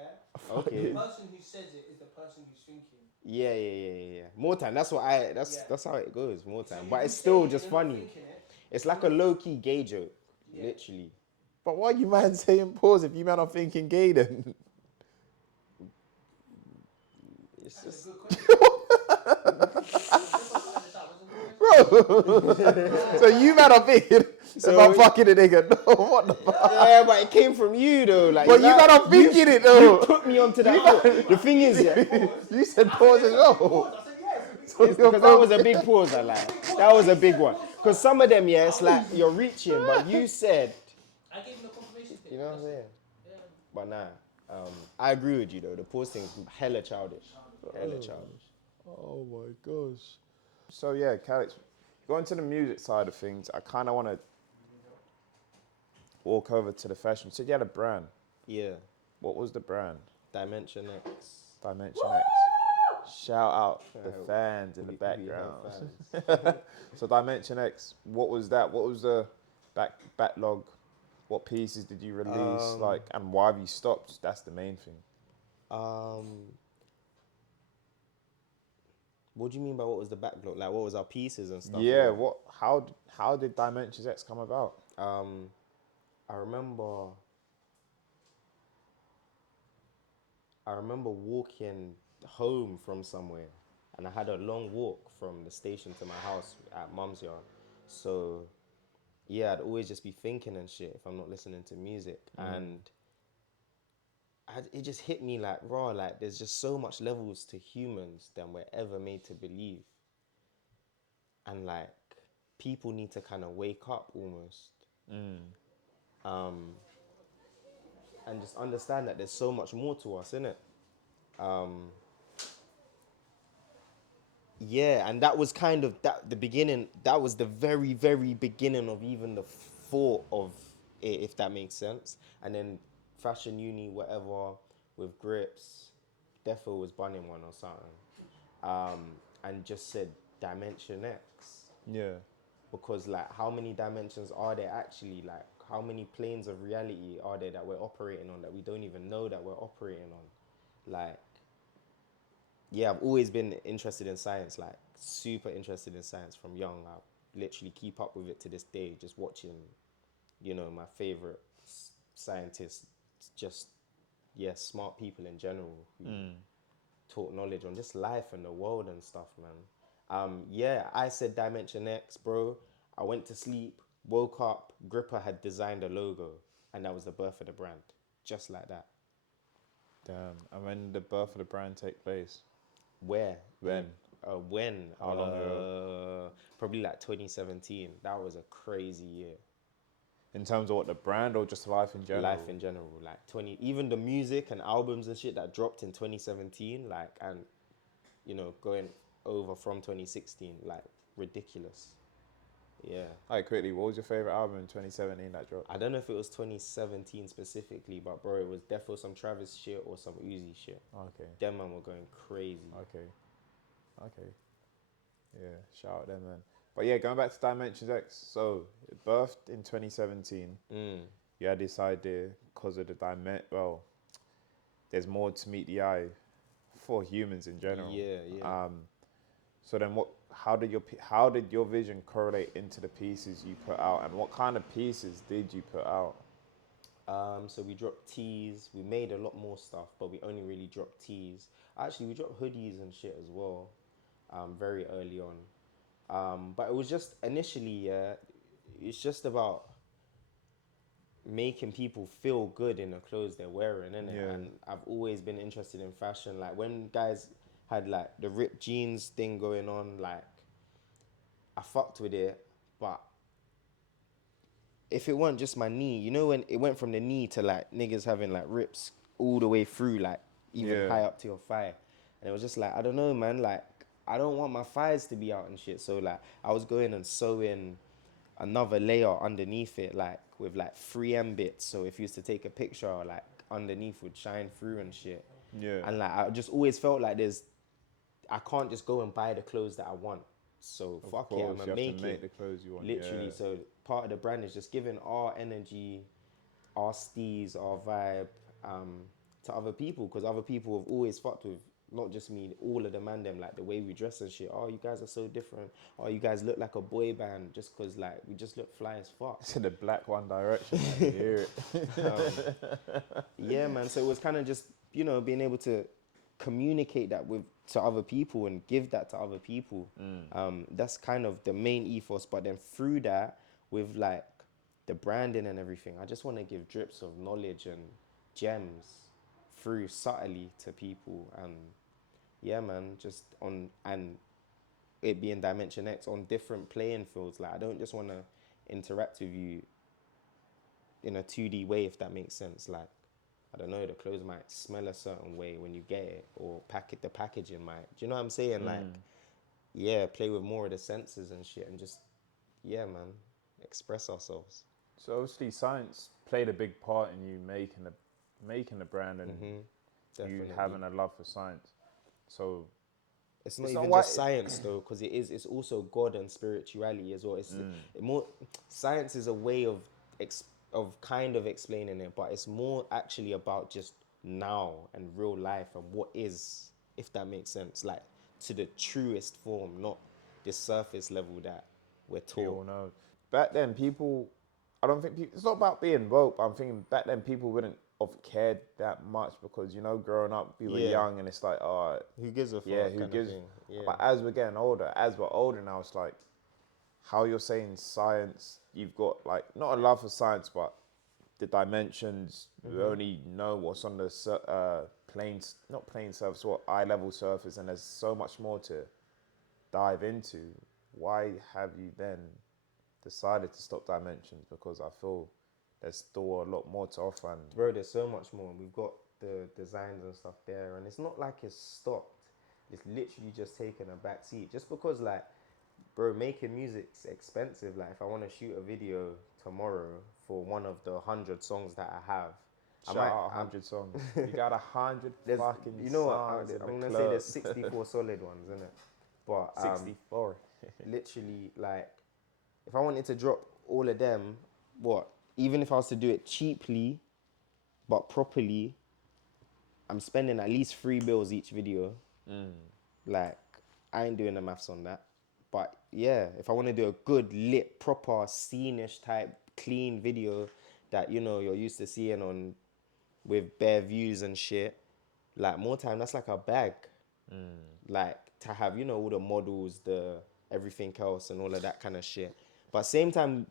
Okay. The person who says it is the person who's thinking. Yeah. More time. That's what I. That's how it goes. More So time. if But you it's say still it, just you're not funny. thinking it. It's like a low key gay joke. Yeah. Literally. But why you man saying pause if you man are thinking gay then? It's That's just. a good question. Bro, so you man are thinking about fucking a nigga. No, what the fuck? Yeah, but it came from you though. Like, But you man are thinking it though. You put me onto that. The thing is, yeah, You said pause as well. I said yes. because that was a big pause. I like that was a big one. Because some of them, yeah, it's like you're reaching, but you said, I gave him the confirmation you know what I'm saying? Yeah. But nah, I agree with you though. The pause thing's hella childish. Hella childish. Oh my gosh. So yeah, Callix, going to the music side of things, I kind of want to walk over to the fashion. You said you had a brand. Yeah, What was the brand? DimensionX. DimensionX. Shout out the Shout out. fans in the We background. have fans. So DimensionX, what was that? What was the backlog? What pieces did you release? And why have you stopped? That's the main thing. What do you mean by what was the backlog? Like, what was our pieces and stuff? Yeah. Or- How did DimensionX come about? I remember walking home from somewhere, and I had a long walk from the station to my house at mum's yard. So, yeah, I'd always just be thinking and shit if I'm not listening to music. And it just hit me like, raw, like there's just so much levels to humans than we're ever made to believe. And like, people need to kind of wake up almost. And just understand that there's so much more to us, innit? Yeah, and that was kind of the beginning. That was the very, very beginning of even the thought of it, if that makes sense. And then fashion uni, whatever, with grips, Defo was bunning one or something, and just said Dimension X. Yeah. Because like, how many dimensions are there actually? Like, how many planes of reality are there that we're operating on that we don't even know that we're operating on? Like, yeah, I've always been interested in science, like super interested in science from young. I literally keep up with it to this day, just watching, you know, my favorite scientists, just, yeah, smart people in general who taught knowledge on just life and the world and stuff, man. Yeah, I said Dimension X, bro. I went to sleep, woke up, Gripper had designed a logo, and that was the birth of the brand, just like that. Damn. And when did the birth of the brand take place? Where? When? When? How long ago? Probably like 2017. That was a crazy year. In terms of what, the brand or just life in general? Life in general, like even the music and albums and shit that dropped in 2017, like, and you know, going over from 2016, like, ridiculous. Yeah. Alright, quickly, what was your favorite album in 2017 that dropped? I don't know if it was 2017 specifically, but bro, it was definitely some Travis shit or some Uzi shit. Okay. Them man were going crazy. Okay. Yeah, shout out them, man. But yeah, going back to Dimensions X. So, it birthed in 2017. You had this idea because of the well, there's more to meet the eye for humans in general. Yeah. So then how did your vision correlate into the pieces you put out, and what kind of pieces did you put out? So we dropped tees. We made a lot more stuff, but we only really dropped tees. Actually, we dropped hoodies and shit as well, very early on. But it was just initially, it's just about making people feel good in the clothes they're wearing, innit? Yeah. And I've always been interested in fashion. Like, when guys had like the ripped jeans thing going on, like, I fucked with it, but if it weren't just my knee, you know, when it went from the knee to like niggas having like rips all the way through, like even high up to your thigh, and it was just like, I don't know, man, like, I don't want my thighs to be out and shit. So like I was going and sewing another layer underneath it, like with like 3M bits. So if you used to take a picture, like underneath would shine through and shit. Yeah. And like I just always felt like I can't just go and buy the clothes that I want. So Of fuck course, it, I'm you gonna have make to make it. the clothes you want. Literally, Yeah. so part of the brand is just giving our energy, our steez, our vibe to other people, because other people have always fucked with, not just me, all of the man them, like the way we dress and shit. Oh, you guys are so different. Oh, you guys look like a boy band, just because like we just look fly as fuck. It's in the black One Direction, man. You hear it. Yeah, man. So it was kind of just, you know, being able to communicate that to other people and give that to other people. That's kind of the main ethos. But then through that, with like the branding and everything, I just want to give drips of knowledge and gems through subtly to people. And yeah, man, just on, and it being DimensionX on different playing fields. Like I don't just want to interact with you in a 2D way, if that makes sense. Like, I don't know, the clothes might smell a certain way when you get it, or the packaging might. Do you know what I'm saying? Like, yeah, play with more of the senses and shit, and just, yeah, man, express ourselves. So obviously, science played a big part in you making the brand and you Definitely. having a love for science. So It's not It's even not just science though, because it's also God and spirituality as well. It's more, science is a way of kind of explaining it, but it's more actually about just now and real life and what is, if that makes sense, like to the truest form, not the surface level that we're we all taught. know. Back then, I don't think it's not about being woke, but I'm thinking back then people wouldn't have cared that much because, you know, growing up, we were Yeah. young and it's like, oh, Who gives a fuck? yeah, who kind gives? Of thing. Yeah. But as we're getting older, now, it's like, how you're saying science, you've got like, not a love for science, but the dimensions, we only know what's on the not plane surface, what eye level surface, and there's so much more to dive into. Why have you then decided to stop dimensions? Because I feel there's still a lot more to offer. And Bro, there's so much more. We've got the designs and stuff there, and it's not like it's stopped. It's literally just taken a back seat. Just because, like, bro, making music's expensive. Like, if I want to shoot a video tomorrow for one of the 100 songs that I have, shout out 100 songs. You got 100 there's, fucking you know what, songs in I'm the gonna club. say there's 64 solid ones, isn't it? But 64. literally, like, if I wanted to drop all of them, even if I was to do it cheaply but properly, I'm spending at least $3 each video. Like, I ain't doing the maths on that. But yeah, if I want to do a good lit, proper, scenish type, clean video that, you know, you're used to seeing on with bare views and shit, like, more time, that's like a bag. Like, to have, you know, all the models, the everything else and all of that kind of shit. But same time,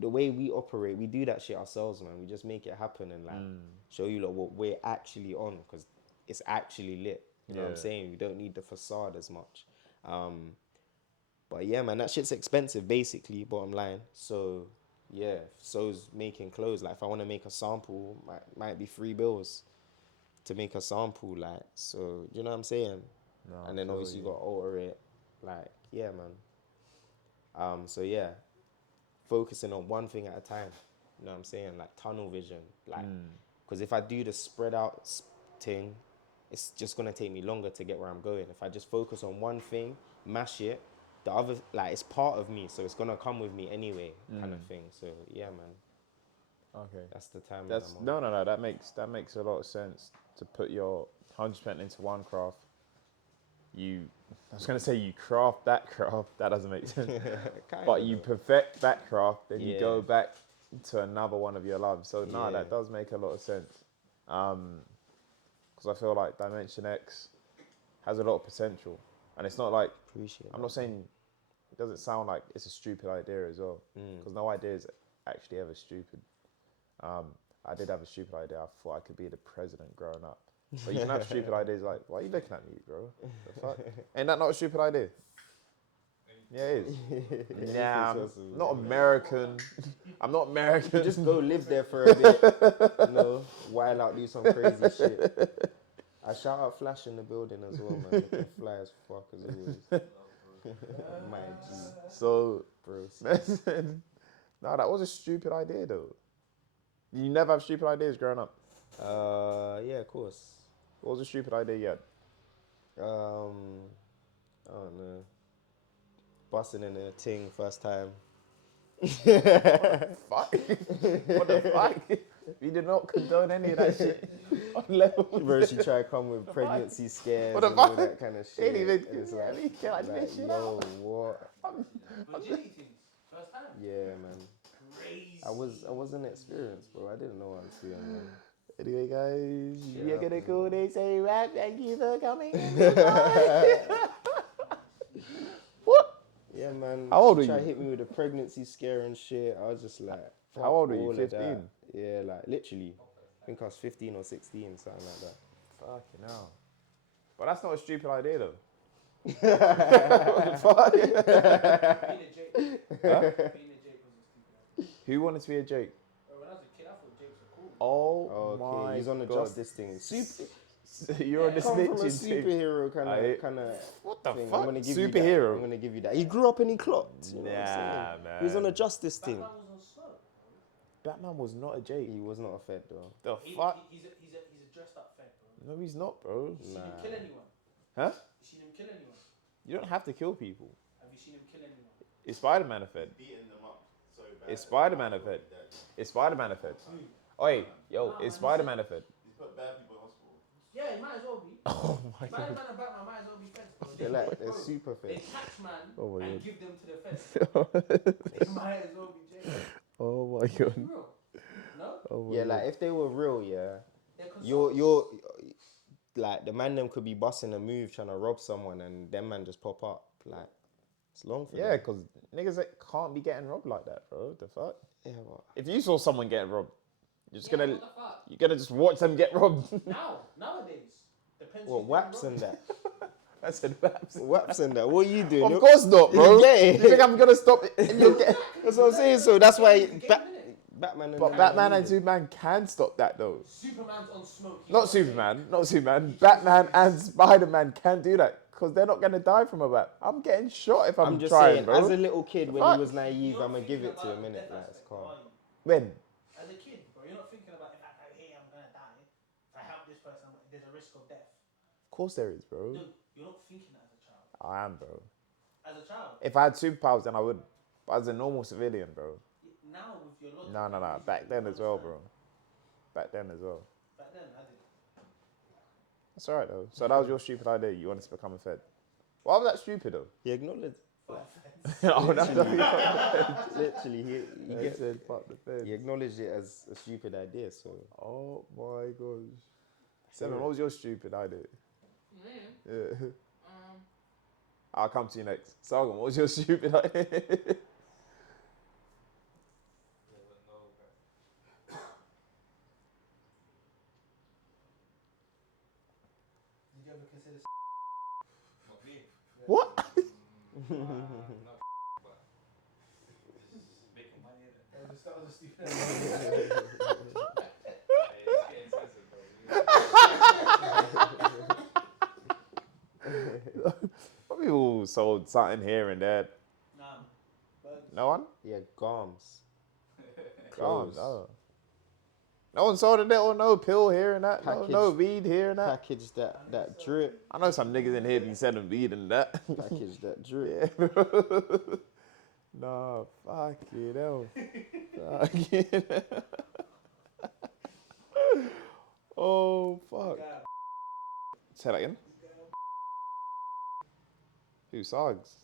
the way we operate, we do that shit ourselves, man. We just make it happen and like show you like what we're actually on, because it's actually lit. You know what I'm Yeah. saying? We don't need the facade as much. But yeah, man, that shit's expensive, basically, bottom line. So yeah, so's making clothes. Like, if I want to make a sample, might be $3 to make a sample. Like, so you know what I'm saying? No, And then I feel obviously you you. got to alter it. Like, yeah, man. So yeah, focusing on one thing at a time. You know what I'm saying? Like, tunnel vision. Like, because if I do the spread out thing, it's just gonna take me longer to get where I'm going. If I just focus on one thing, mash it, the other, like, it's part of me, so it's gonna come with me anyway, kind of thing. So yeah, man, Okay. that's the time. That's that I'm on. no. That makes a lot of sense to put your 100% into one craft. I was gonna say you craft that craft. That doesn't make sense. But you perfect that craft, then you Yeah. go back to another one of your loves. So no, Yeah. that does make a lot of sense. Because I feel like DimensionX has a lot of potential, and it's not like Appreciate I'm that. not saying it doesn't sound like it's a stupid idea as well, because no idea is actually ever stupid. I did have a stupid idea. I thought I could be the president growing up. But you can have stupid ideas like, why are you looking at me, bro? The fuck? Ain't that not a stupid idea? Yeah, it is. Nah, I'm not American. I'm not American. Just go live there for a bit, you know, while out, do some crazy shit. I shout out Flash in the building as well, man. Looking fly as fuck as always. My G. So, Bro. no, that was a stupid idea though. You never have stupid ideas growing up. Yeah, of course. What was a stupid idea you had? I don't know. Busting in a ting first time. Fuck. What the fuck? We did not condone any of that shit on level. Bro, she tried to come with pregnancy scares What the and all fuck? that kind of shit. Ain't even- And it's yeah, we can't do this shit yo, what? Virginity things. First time. Yeah, man. Crazy. I was inexperienced, bro. I didn't know what I was doing, man. Anyway, guys, Shut you're up, gonna man. call this a wrap. Thank you for coming. What? Yeah, man. How old She are tried you? to hit me with a pregnancy scare and shit. I was just like, How fuck old were you? all of that. 15? Yeah, like literally. I think I was 15 or 16, something like that. Fucking hell. But that's not a stupid idea though. Fuck. Being a Jake. Huh? Being a Jake was a stupid idea. Who wanted to be a Jake? Bro, when I was a kid, I thought Jakes were cool. Oh my Okay, he's on the God. justice thing. You're on the Come from a snitching thing. superhero Aye. kind of What the thing. fuck? I'm gonna give you that. Superhero? I'm gonna give you that. He grew up and he clocked. You know what I'm Nah, saying? man. He was on the justice thing. Batman was on smoke. Batman was not a Jake. He was not a fed though. The He, fuck? he's a dressed up fed, bro. No, he's not, bro. You seen him Nah. kill anyone? Huh? You seen him kill anyone? You don't have to kill people. Have you seen him kill anyone? Is Spider-Man a fed? Beating them up so bad. Is Spider-Man a fed? Is Spider-Man a fed? Oi, yo, is Spider-Man a fed? He's put bad people in hospital. Yeah, he might as well be. Oh my Spider-Man and Batman might as well be feds, bro. They're like they're Bro, super They fed. catch man Oh my and God. give them to the feds. They might as well be Jake. Oh my God. Real. No? Oh my Yeah, God. like if they were real, yeah. They're You're like the man them could be busting a move trying to rob someone and them man just pop up. Like it's long for Yeah, them. because niggas that can't be getting robbed like that, bro. The fuck? Yeah, what? If you saw someone getting robbed, you're just Yeah, gonna what the fuck? you're gonna just watch them get robbed. Nowadays. Depends What who's waps getting and that? I said, "Babs." Waps and that? What are you doing? Of You're- course not, bro. You get it? You think I'm gonna stop it? If you get- That's what I'm saying. So that's why It's a game, innit? Batman and But them Batman are and leaders. Superman can stop that though. Superman's on smoke. He's Not on Superman, not Superman. Batman and Spider-Man can do that because they're not gonna die from a bat. I'm getting shot if I'm, I'm just trying, saying, bro. as a little kid when Fuck. he was naive, You're I'm gonna give thinking it to about him, the innit? death Like, it's aspect, calm. are you? When? As a kid, bro, you're not thinking about if I hey, I'm gonna die. If I help this person, there's a risk of death. Of course there is, bro. No, you're not thinking that as a child. I am, bro. As a child, If I had superpowers, then I would. But as a normal civilian, bro. now with your logic. No. you Back then as well, understand. bro. Back then as well. Back then, I did. That's alright though. So that was your stupid idea. You wanted to become a fed. Why was that stupid though? He acknowledged. Oh, no. Literally, he He gets said, fuck the fed. he acknowledged it as a stupid idea. So Oh my gosh. Seven, what was your stupid idea? Me? Yeah. I'll come to you next. Sargon, what was your stupid idea? Did you ever consider? Not me. What? Not but making money in it. That was a stupid. Hey, it's getting expensive, bro. What people sold something here and there? Nah, but No one? yeah, Garms. Clowns. Clothes. Oh. No one sold a little no pill here and that. No Package. weed here and that. Package that drip. I know some niggas in here be selling weed and that. Package that drip. Yeah, bro. Nah, fuck it hell. Fuck it. Oh, fuck. God, Say that again. Who, Sogs?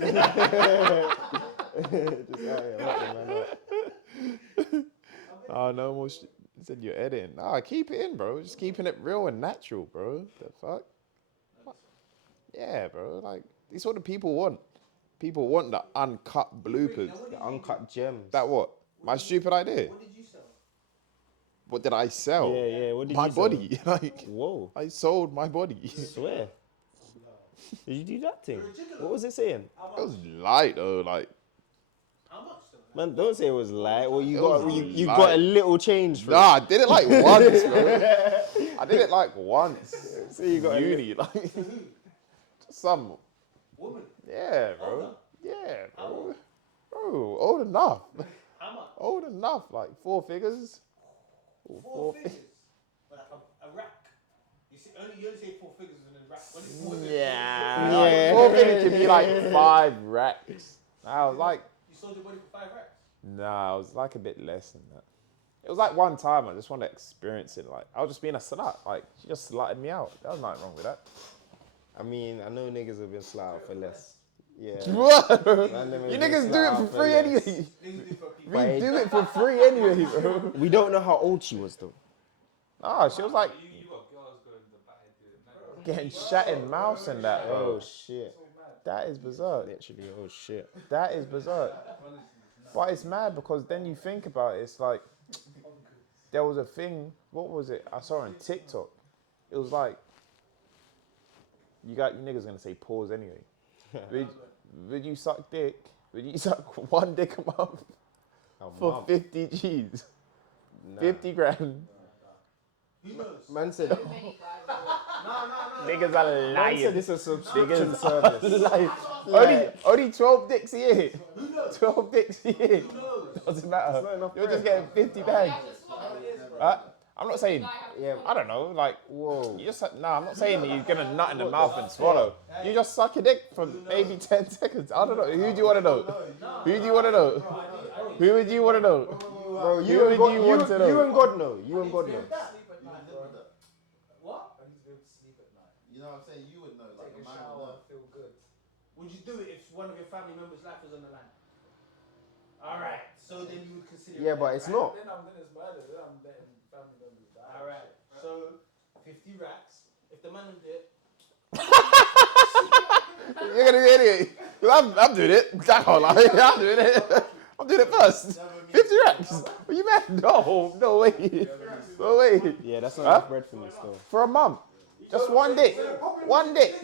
Just out here, hotting man up. Oh, no more said you're editing. Nah, keep it in, bro. Just keeping it real and natural, bro. The fuck? Yeah, bro. Like, this is what the people want. People want the uncut bloopers. The uncut gems. That what? My stupid idea? what did you sell? What did I sell? Yeah. What did My you sell? body. Like, Whoa. I sold my body. Swear. Did you do that thing? What was it saying? It was light though, like How much though? Man, don't say it was light. Well, you It got was you light. got a little change for Nah, I did it like once, bro. I did it like once. So you got a uni, like some. Woman. Yeah, bro. Older? Yeah, How bro. old? Bro, old enough. How much? Old enough, like 4 figures. Four figures. Like a rack. You only say 4 figures in a rack. When it's 4 figures. Yeah, Yeah. like 4 figures could be like 5 racks. I was like, You sold your body for 5 racks. nah, it was like a bit less than that. It was like one time I just wanted to experience it. Like I was just being a slut. Like she just slutted me out. There was nothing wrong with that. I mean, I know niggas have been slotted for less. Yeah. What? Man, them You have been niggas do it slotted for free less. anyway. Niggas do it for people. We do it for free anyway, bro. We don't know how old she was though. Ah, she was like You got girls going to Dubai doing that. getting shot in mouth and that, Oh bro. shit. That is bizarre. Literally, oh shit. That is bizarre. But it's mad because then you think about it, it's like there was a thing, what was it? I saw on TikTok. It was like you niggas gonna say pause anyway. Would you suck dick? Would you suck one dick a month for 50 G's? Nah. 50 grand. Who knows? Man said, So many guys. No. Niggas are man lying. said it's a subscription Niggas service. like, only 12 dicks a year. Who knows? 12 dicks a year. Who knows? Doesn't matter. That's not enough You're just bread. getting 50 bags. I'm not saying, Yeah. I don't know, like, Whoa. you just, I'm not saying that you're gonna nut in the mouth and swallow. You just suck a dick for maybe 10 seconds. I don't know. Who do you want to know? Who do you want to know? Who would you want to know? Bro, Who would you want to know? You and God know. You and God know. What? You know what I'm saying? You would know, like a man would know. Feel good. Would you do it if one of your family members' life was on the line? Alright, so then you would consider Yeah, but it's not. Then I'm gonna murder. Then I'm letting family members die. Alright, so 50 racks. If the man would do it, You're gonna do it anyway. 'Cause I'm doing it. I can't lie. I'm doing it. I'm doing it first. 50 racks. What you mean? No way. No way. Yeah, that's not Huh? enough bread for me still. For a month. Just one dick. One dick.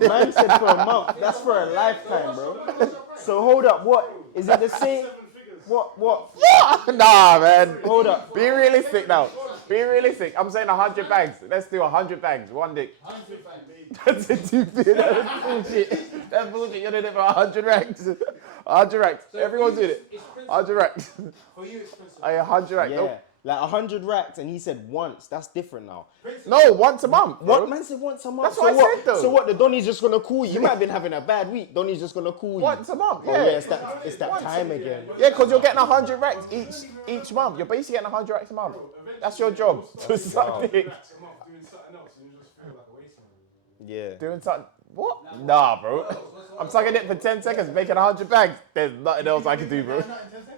Man said for a month. That's for a lifetime, bro. So hold up. What is it the same? What? Nah, man. Hold up. Be realistic now. Be realistic. I'm saying 100 bags. Let's do 100 bags. One dick. 100 bags. That's a stupid. That's bullshit. That's bullshit. You're doing it for 100 racks. 100 racks. So Everyone's for you, doing it. it's principle. 100 racks. For you, it's principle. 100 racks. Yeah, like 100 racks, and he said once. That's different now. No, once a month. Bro. What man said once a month? That's what I said, though. So what? The Donny's just gonna call you. You might have been having a bad week. Donny's just gonna call you. Once a month. Oh Yeah. yeah, it's that time again. Yeah, because you're getting 100 racks each month. You're basically getting 100 racks a month. That's your job. To suck dick. Doing something else, and you just feel like a waste man. Yeah. Doing something. What? Nah, bro. I'm sucking it for 10 seconds, making 100 bags. There's nothing else I can do, bro. Not in 10 seconds.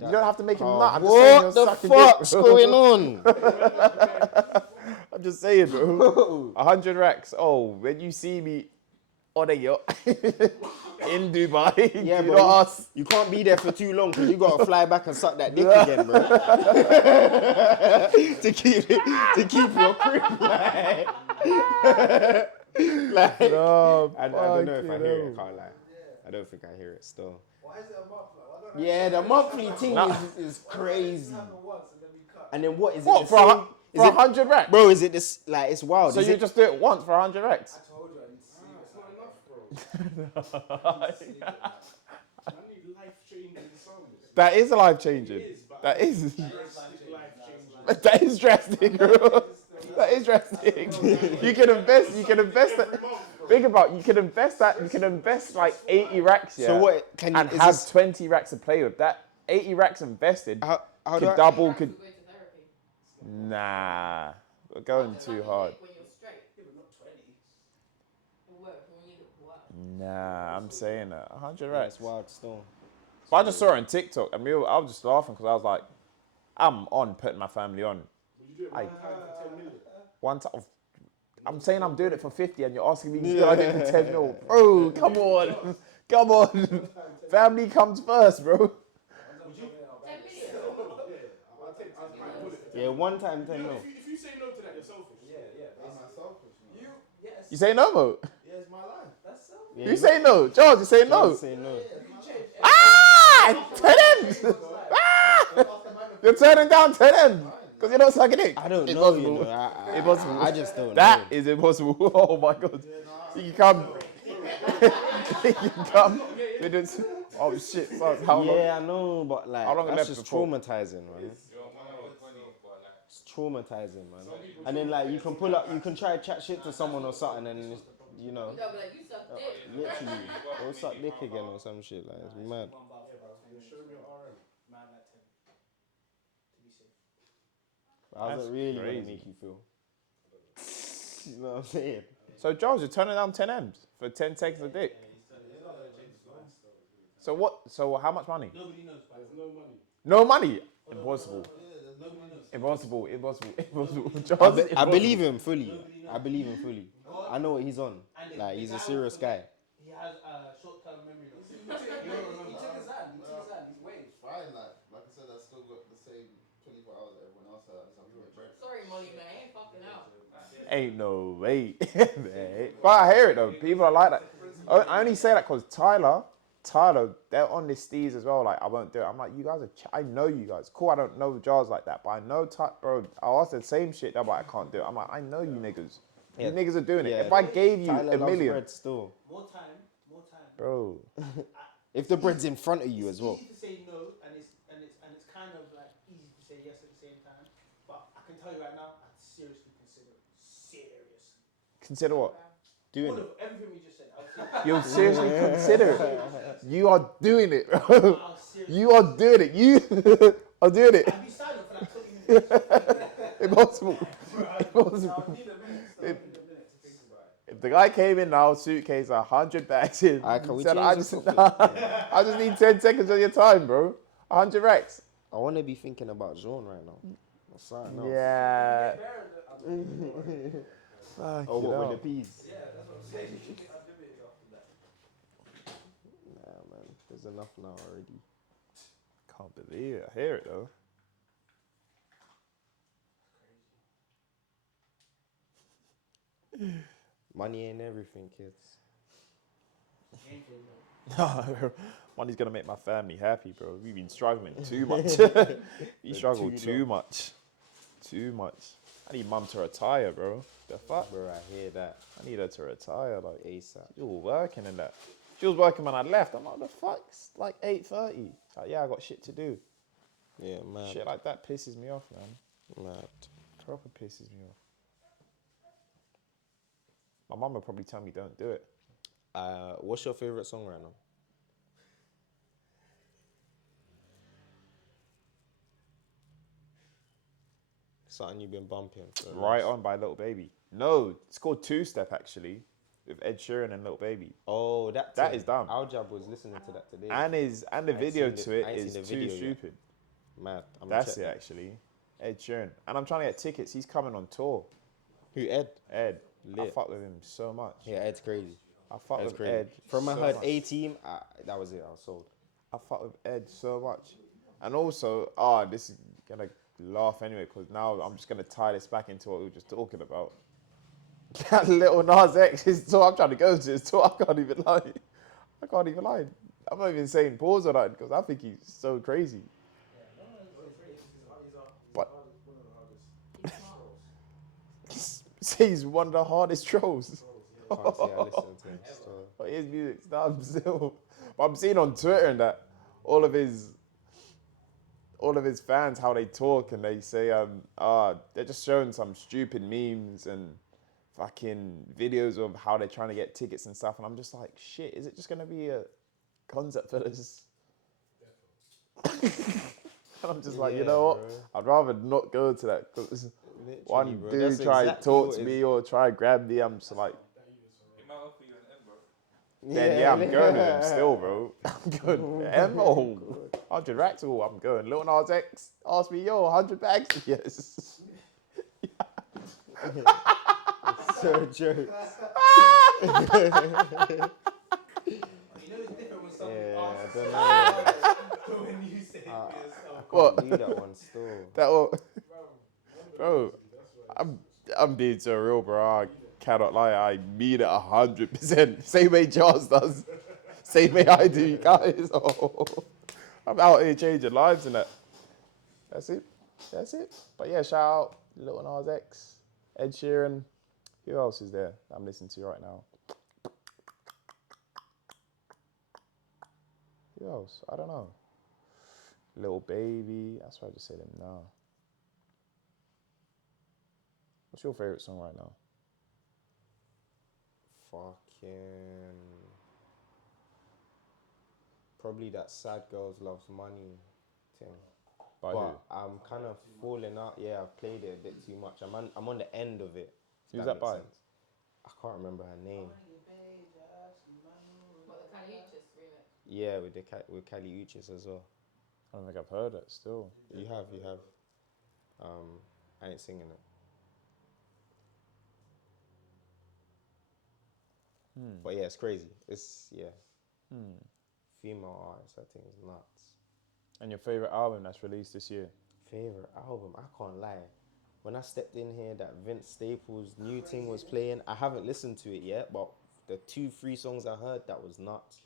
You don't have to make him nut. I'm just saying What you're the sucking fuck's dick, bro. going on? I'm just saying, bro. 100 racks. Oh, when you see me on a yacht in Dubai, Yeah, do bro. not ask. You can't be there for too long because you gotta fly back and suck that dick again, bro. to keep your crib like. No, I don't know if I fucking hear it. hell. I can't lie. I don't think I hear it still. Why is it a month? Like, I don't know. Yeah, the monthly thing Nah. is crazy. Happen once and then we cut. And then what is it? What, the for, same? Is for it, 100 racks? bro, is it this? Like, it's wild. So is you it, just do it once for 100 racks? I told you I need to sleep. It's not enough, bro. I need sleep. I need life-changing songs. That is life changing. That is. Life-changing. That is drastic, bro. That is drastic. You can invest. You can invest that. Think about. You can invest that. You can invest like 80 racks, yeah. So what can you? And Is have this, 20 racks to play with. That 80 racks invested how do could I? double. Could Could go to therapy. nah. We're going too hard. When you're straight. Yeah, but not 20. It works when you work. Nah, I'm saying that 100 Yeah, racks. it's wild still. But I just saw it on TikTok, and I was just laughing because I was like, I'm on putting my family on. Would you do it one time for 10 million? One time. I'm saying I'm doing it for 50 and you're asking me to do it for 10 mil. Bro, come on. Come on. Family comes first, bro. 10 million. I'll take it. Yeah, one time 10 mil. If you say no to that, you're selfish. That's my selfish. You, yes. You say no, Mo? Yeah, it's my life. That's so. Yeah, You say no. Charles, you say no. Say no. You change. Ah! 10 M's. You're turning down 10 M's because you're not sucking dick. I don't know, Impossible. you know. Impossible. I just don't That know. is impossible. Oh my god. You can come. You can come. With this. Oh shit. So how long? Yeah, I know, but like, How long that's left just before? traumatizing, man. It's traumatizing, man. And then like, you can pull up, you can try to chat shit to someone or something, and it's, you know, They'll be like, you suck dick. literally, or suck dick again or some shit. Like, it's mad. Show me your RM. Man, like 10. To be safe. How's That's it really gonna crazy. make you feel? You know what I'm saying? So Charles, you're turning down 10 M's for 10 seconds of dick. So what? So how much money? Nobody knows, but There's no money. No money. Impossible. nobody knows. Impossible. Impossible. Impossible. I Charles, I believe him fully. Nobody knows. I believe him fully. I know what he's on. And Like, the he's a guy serious will guy. forget. He has short-term memory loss. He took his hand. He took his hand. He's waved. Fine, like I said, I still got the same 24 hours that everyone else has. I just have to get bread. Sorry, money man, I ain't fucking out. ain't no way. But I hear it though. People are like that. I only say that because Tyler, they're on this steez as well. Like, I won't do it. I'm like, you guys are, I know you guys. Cool, I don't know jars like that. But I know, bro, I asked the same shit. They're like, I can't do it. I'm like, I know you niggas. Yeah. You niggas are doing it. Yeah. If I gave you Tyler a loves million. bread still. More time. Bro. If the bread's in front of you as well. It's easy to say no, and it's kind of like easy to say yes at the same time. But I can tell you right now, I'd seriously consider it. Serious. Consider what? Doing All it. of everything we just said. I would say. You'll seriously consider it. You are doing it, bro. I'll seriously. You are doing it. You are doing it. I'd be silent for like 20 minutes. Impossible. Impossible. I need a minute. Still. I need a minute to think about it. If the guy came in now, suitcase, 100 bags in, Can we said, change I the just, topic? I just need 10 seconds of your time, bro. 100 racks. I want to be thinking about Jean right now. Or something else. Yeah. Oh, what with the peas? Yeah, that's what I'm saying. You can have it after that. Nah, man. There's enough now already. Can't believe it. I hear it though. Money ain't everything, kids. Money's gonna make my family happy, bro. We've been struggling too much. We struggle too much. Too much. I need mum to retire, bro. The fuck? Bro, I hear that. I need her to retire, like ASAP. she was working in that. She was working when I left. I'm like, the fuck? It's like 8:30. Like, yeah, I got shit to do. Yeah, man. Shit like that pisses me off, man. Mad. Proper pisses me off. My mum would probably tell me don't do it. What's your favorite song right now? Something you've been bumping. For Right On by Little Baby. No, it's called Two Step actually, with Ed Sheeran and Little Baby. Oh, that That is dumb. Aljab was listening to that today. And the ain't video seen the- to it I ain't is seen the too video yet. stupid. Mad. I'm That's it actually. Ed Sheeran. And I'm trying to get tickets. He's coming on tour. Who, Ed? Ed. I Lit. fuck with him so much. Yeah, Ed's crazy. I fuck Ed's with crazy. Ed. From I so heard much. A-Team, that was it. I was sold. I fuck with Ed so much. And also, this is gonna laugh anyway, because now I'm just gonna tie this back into what we were just talking about. That little Nas X, his tour, I'm trying to go to his tour, I can't even lie. I'm not even saying pause on that, because I think he's so crazy. But say he's one of the hardest trolls. Can't say I listened to him. So. But his music's dumb still. But I'm seeing on Twitter and that all of his fans, how they talk, and they say they're just showing some stupid memes and fucking videos of how they're trying to get tickets and stuff, and I'm just like, shit, is it just gonna be a concert for this? And I'm just like, you know what? bro. I'd rather not go to that, because Literally, one bro. dude That's try to exactly talk what to it me is. or try to grab me, I'm just like, It might offer you an M, bro. then yeah, I'm going with him still, bro. I'm going. M.O. 100 racks, oh, I'm going. Lil Nas X asked me, yo, 100 bags? Yes. So jokes. You know it's different when somebody Yeah, I asks don't know. when you say it for yourself. What? Can't do that one still. That one, bro, I'm being so real, bro. I cannot lie. I mean it 100%. Same way Charles does. Same way I do, you guys. Oh, I'm out here changing lives and that. That's it. But yeah, shout out Lil Nas X, Ed Sheeran. Who else is there that I'm listening to right now? Who else? I don't know. Little Baby. That's why I just say them now. What's your favorite song right now? Fucking. Probably that Sad Girls Loves Money thing. By but who? I'm kind of falling out. Yeah, I've played it a bit too much. I'm on the end of it. if Who's that makes by? sense. I can't remember her name. What, the Callix remix? Yeah, with Cali Uchis as well. I don't think I've heard it still. You have. I ain't singing it. But yeah, it's crazy. Female artists, I think, is nuts. And your favorite album that's released this year? Favorite album? I can't lie. When I stepped in here, that Vince Staples new thing was playing. I haven't listened to it yet, but the 2-3 songs I heard, that was nuts.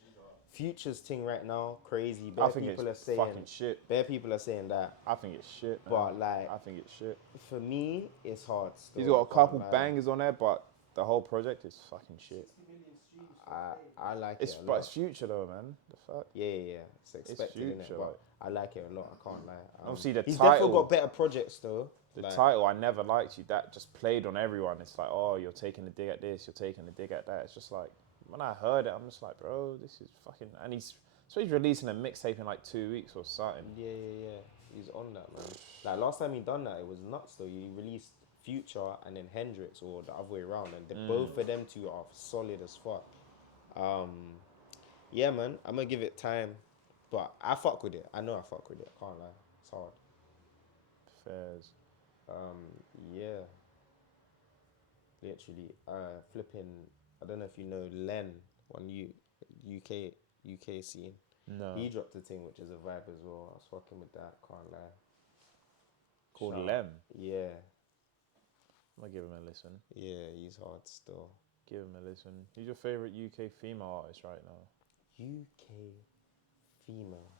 Future's thing right now, crazy. I think it's fucking shit. Bare people are saying that. I think it's shit, man. But like, I think it's shit. For me, it's hard. Still. He's got a couple bangers on there, but the whole project is fucking shit. I like it. A But lot. it's Future though, man. The fuck? Yeah. It's expected, Future, innit? But I like it a lot. I can't lie. Obviously, he's title, definitely got better projects though. The title, I Never Liked You, that just played on everyone. It's like, oh, you're taking a dig at this, you're taking a dig at that. It's just like, when I heard it, I'm just like, bro, this is fucking. And he's releasing a mixtape in like 2 weeks or something. Yeah. He's on that, man. Like last time he done that, it was nuts though. He released Future and then Hendrix, or the other way around, and both of them two are solid as fuck. Yeah, man, I'm gonna give it time, but I fuck with it. I know I fuck with it. I can't lie, it's hard. Fairs. Yeah. Literally, flipping. I don't know if you know Len on UK scene. No. He dropped a thing which is a vibe as well. I was fucking with that. Can't lie. Called Lem. Yeah. I'm gonna give him a listen. Yeah, he's hard still. Give him a listen. Who's your favorite UK female artist right now? UK female.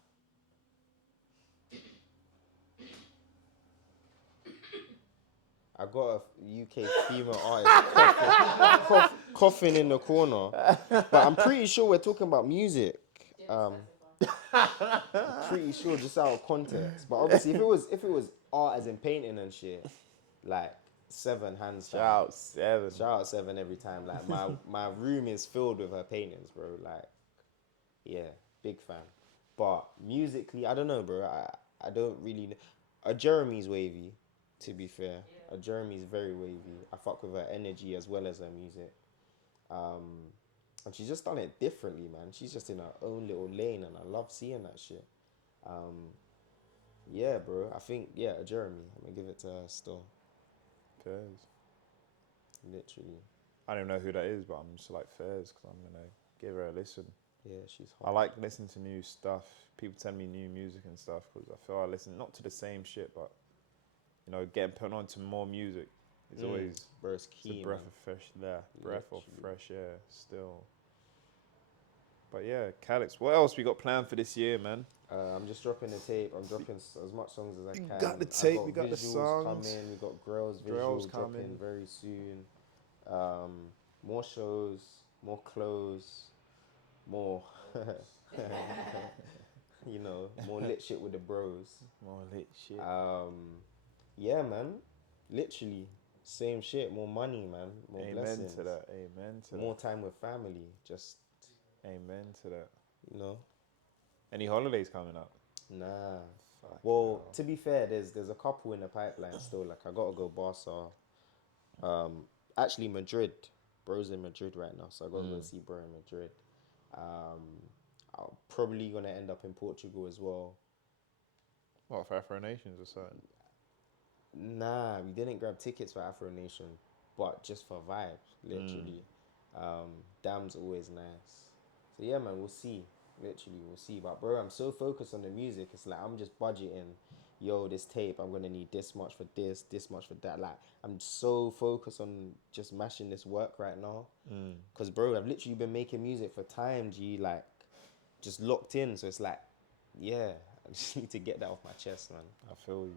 I got a UK female artist coughing in the corner, but I'm pretty sure we're talking about music. Pretty sure, just out of context. But obviously, if it was art as in painting and shit, like 7 hands down. Shout out 7 every time. Like my room is filled with her paintings, bro. Like, yeah, big fan. But musically, I don't know, bro. I don't really know. Jeremy's wavy, to be fair. Jeremy's very wavy. I fuck with her energy as well as her music. And she's just done it differently, man. She's just in her own little lane, and I love seeing that shit. Yeah, bro. I think, Jeremy. I'm gonna give it to her still. Fairs. Literally. I don't know who that is, but I'm just like Fairs because I'm gonna give her a listen. Yeah, she's I hot. like listening to new stuff. People tell me new music and stuff because I feel I listen not to the same shit, but you know, getting put on to more music is always Bro, it's it's key, a breath man. of fresh air. Breath of Literally. fresh air still. But yeah, Callix, what else we got planned for this year, man? I'm just dropping the tape. I'm dropping as much songs as I can. got the I've tape, we got the visuals songs. coming. We got Grell's Grell's visuals dropping coming. very soon. More shows, more clothes, more, you know, more lit shit with the bros. More lit shit. Yeah, man. Literally, same shit. More money, man. More Amen blessings. to that. Amen to More time with family. Just, that. Amen to that. you know. Any holidays coming up? Nah. Fuck Well, hell. to be fair, there's a couple in the pipeline still. Like I gotta go Barca. Actually Madrid. Bro's in Madrid right now, so I gotta go see bro in Madrid. I'm probably gonna end up in Portugal as well. What, for Afro Nations or something? Nah, we didn't grab tickets for Afro Nation, but just for vibes, literally. Damn's always nice. So yeah, man, we'll see. Literally, we'll see. But bro, I'm so focused on the music. It's like I'm just budgeting. Yo, this tape, I'm gonna need this much for this much for that. Like, I'm so focused on just mashing this work right now. Cause bro, I've literally been making music for time, G. Like, just locked in. So it's like, yeah, I just need to get that off my chest, man. I feel you.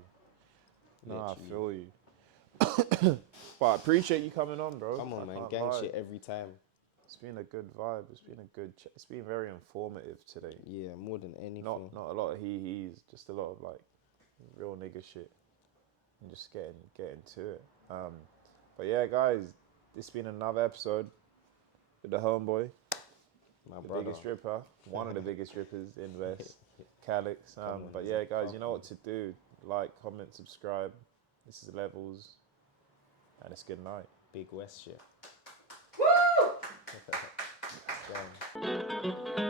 No, I Literally. feel you. But I appreciate you coming on, bro. Come on, I man. can't Gang lie. shit every time. It's been a good vibe. It's been a good. It's been very informative today. Yeah, more than anything. Not a lot of he's, just a lot of like real nigga shit, and just getting to it. But yeah, guys, this has been another episode with the homeboy, My the brother. biggest stripper, one of the biggest strippers in West, Callix. on, But he's yeah, a guys, you know fuck what to do. Like, comment, subscribe. This is Levels, and it's good night. Big West shit. Damn.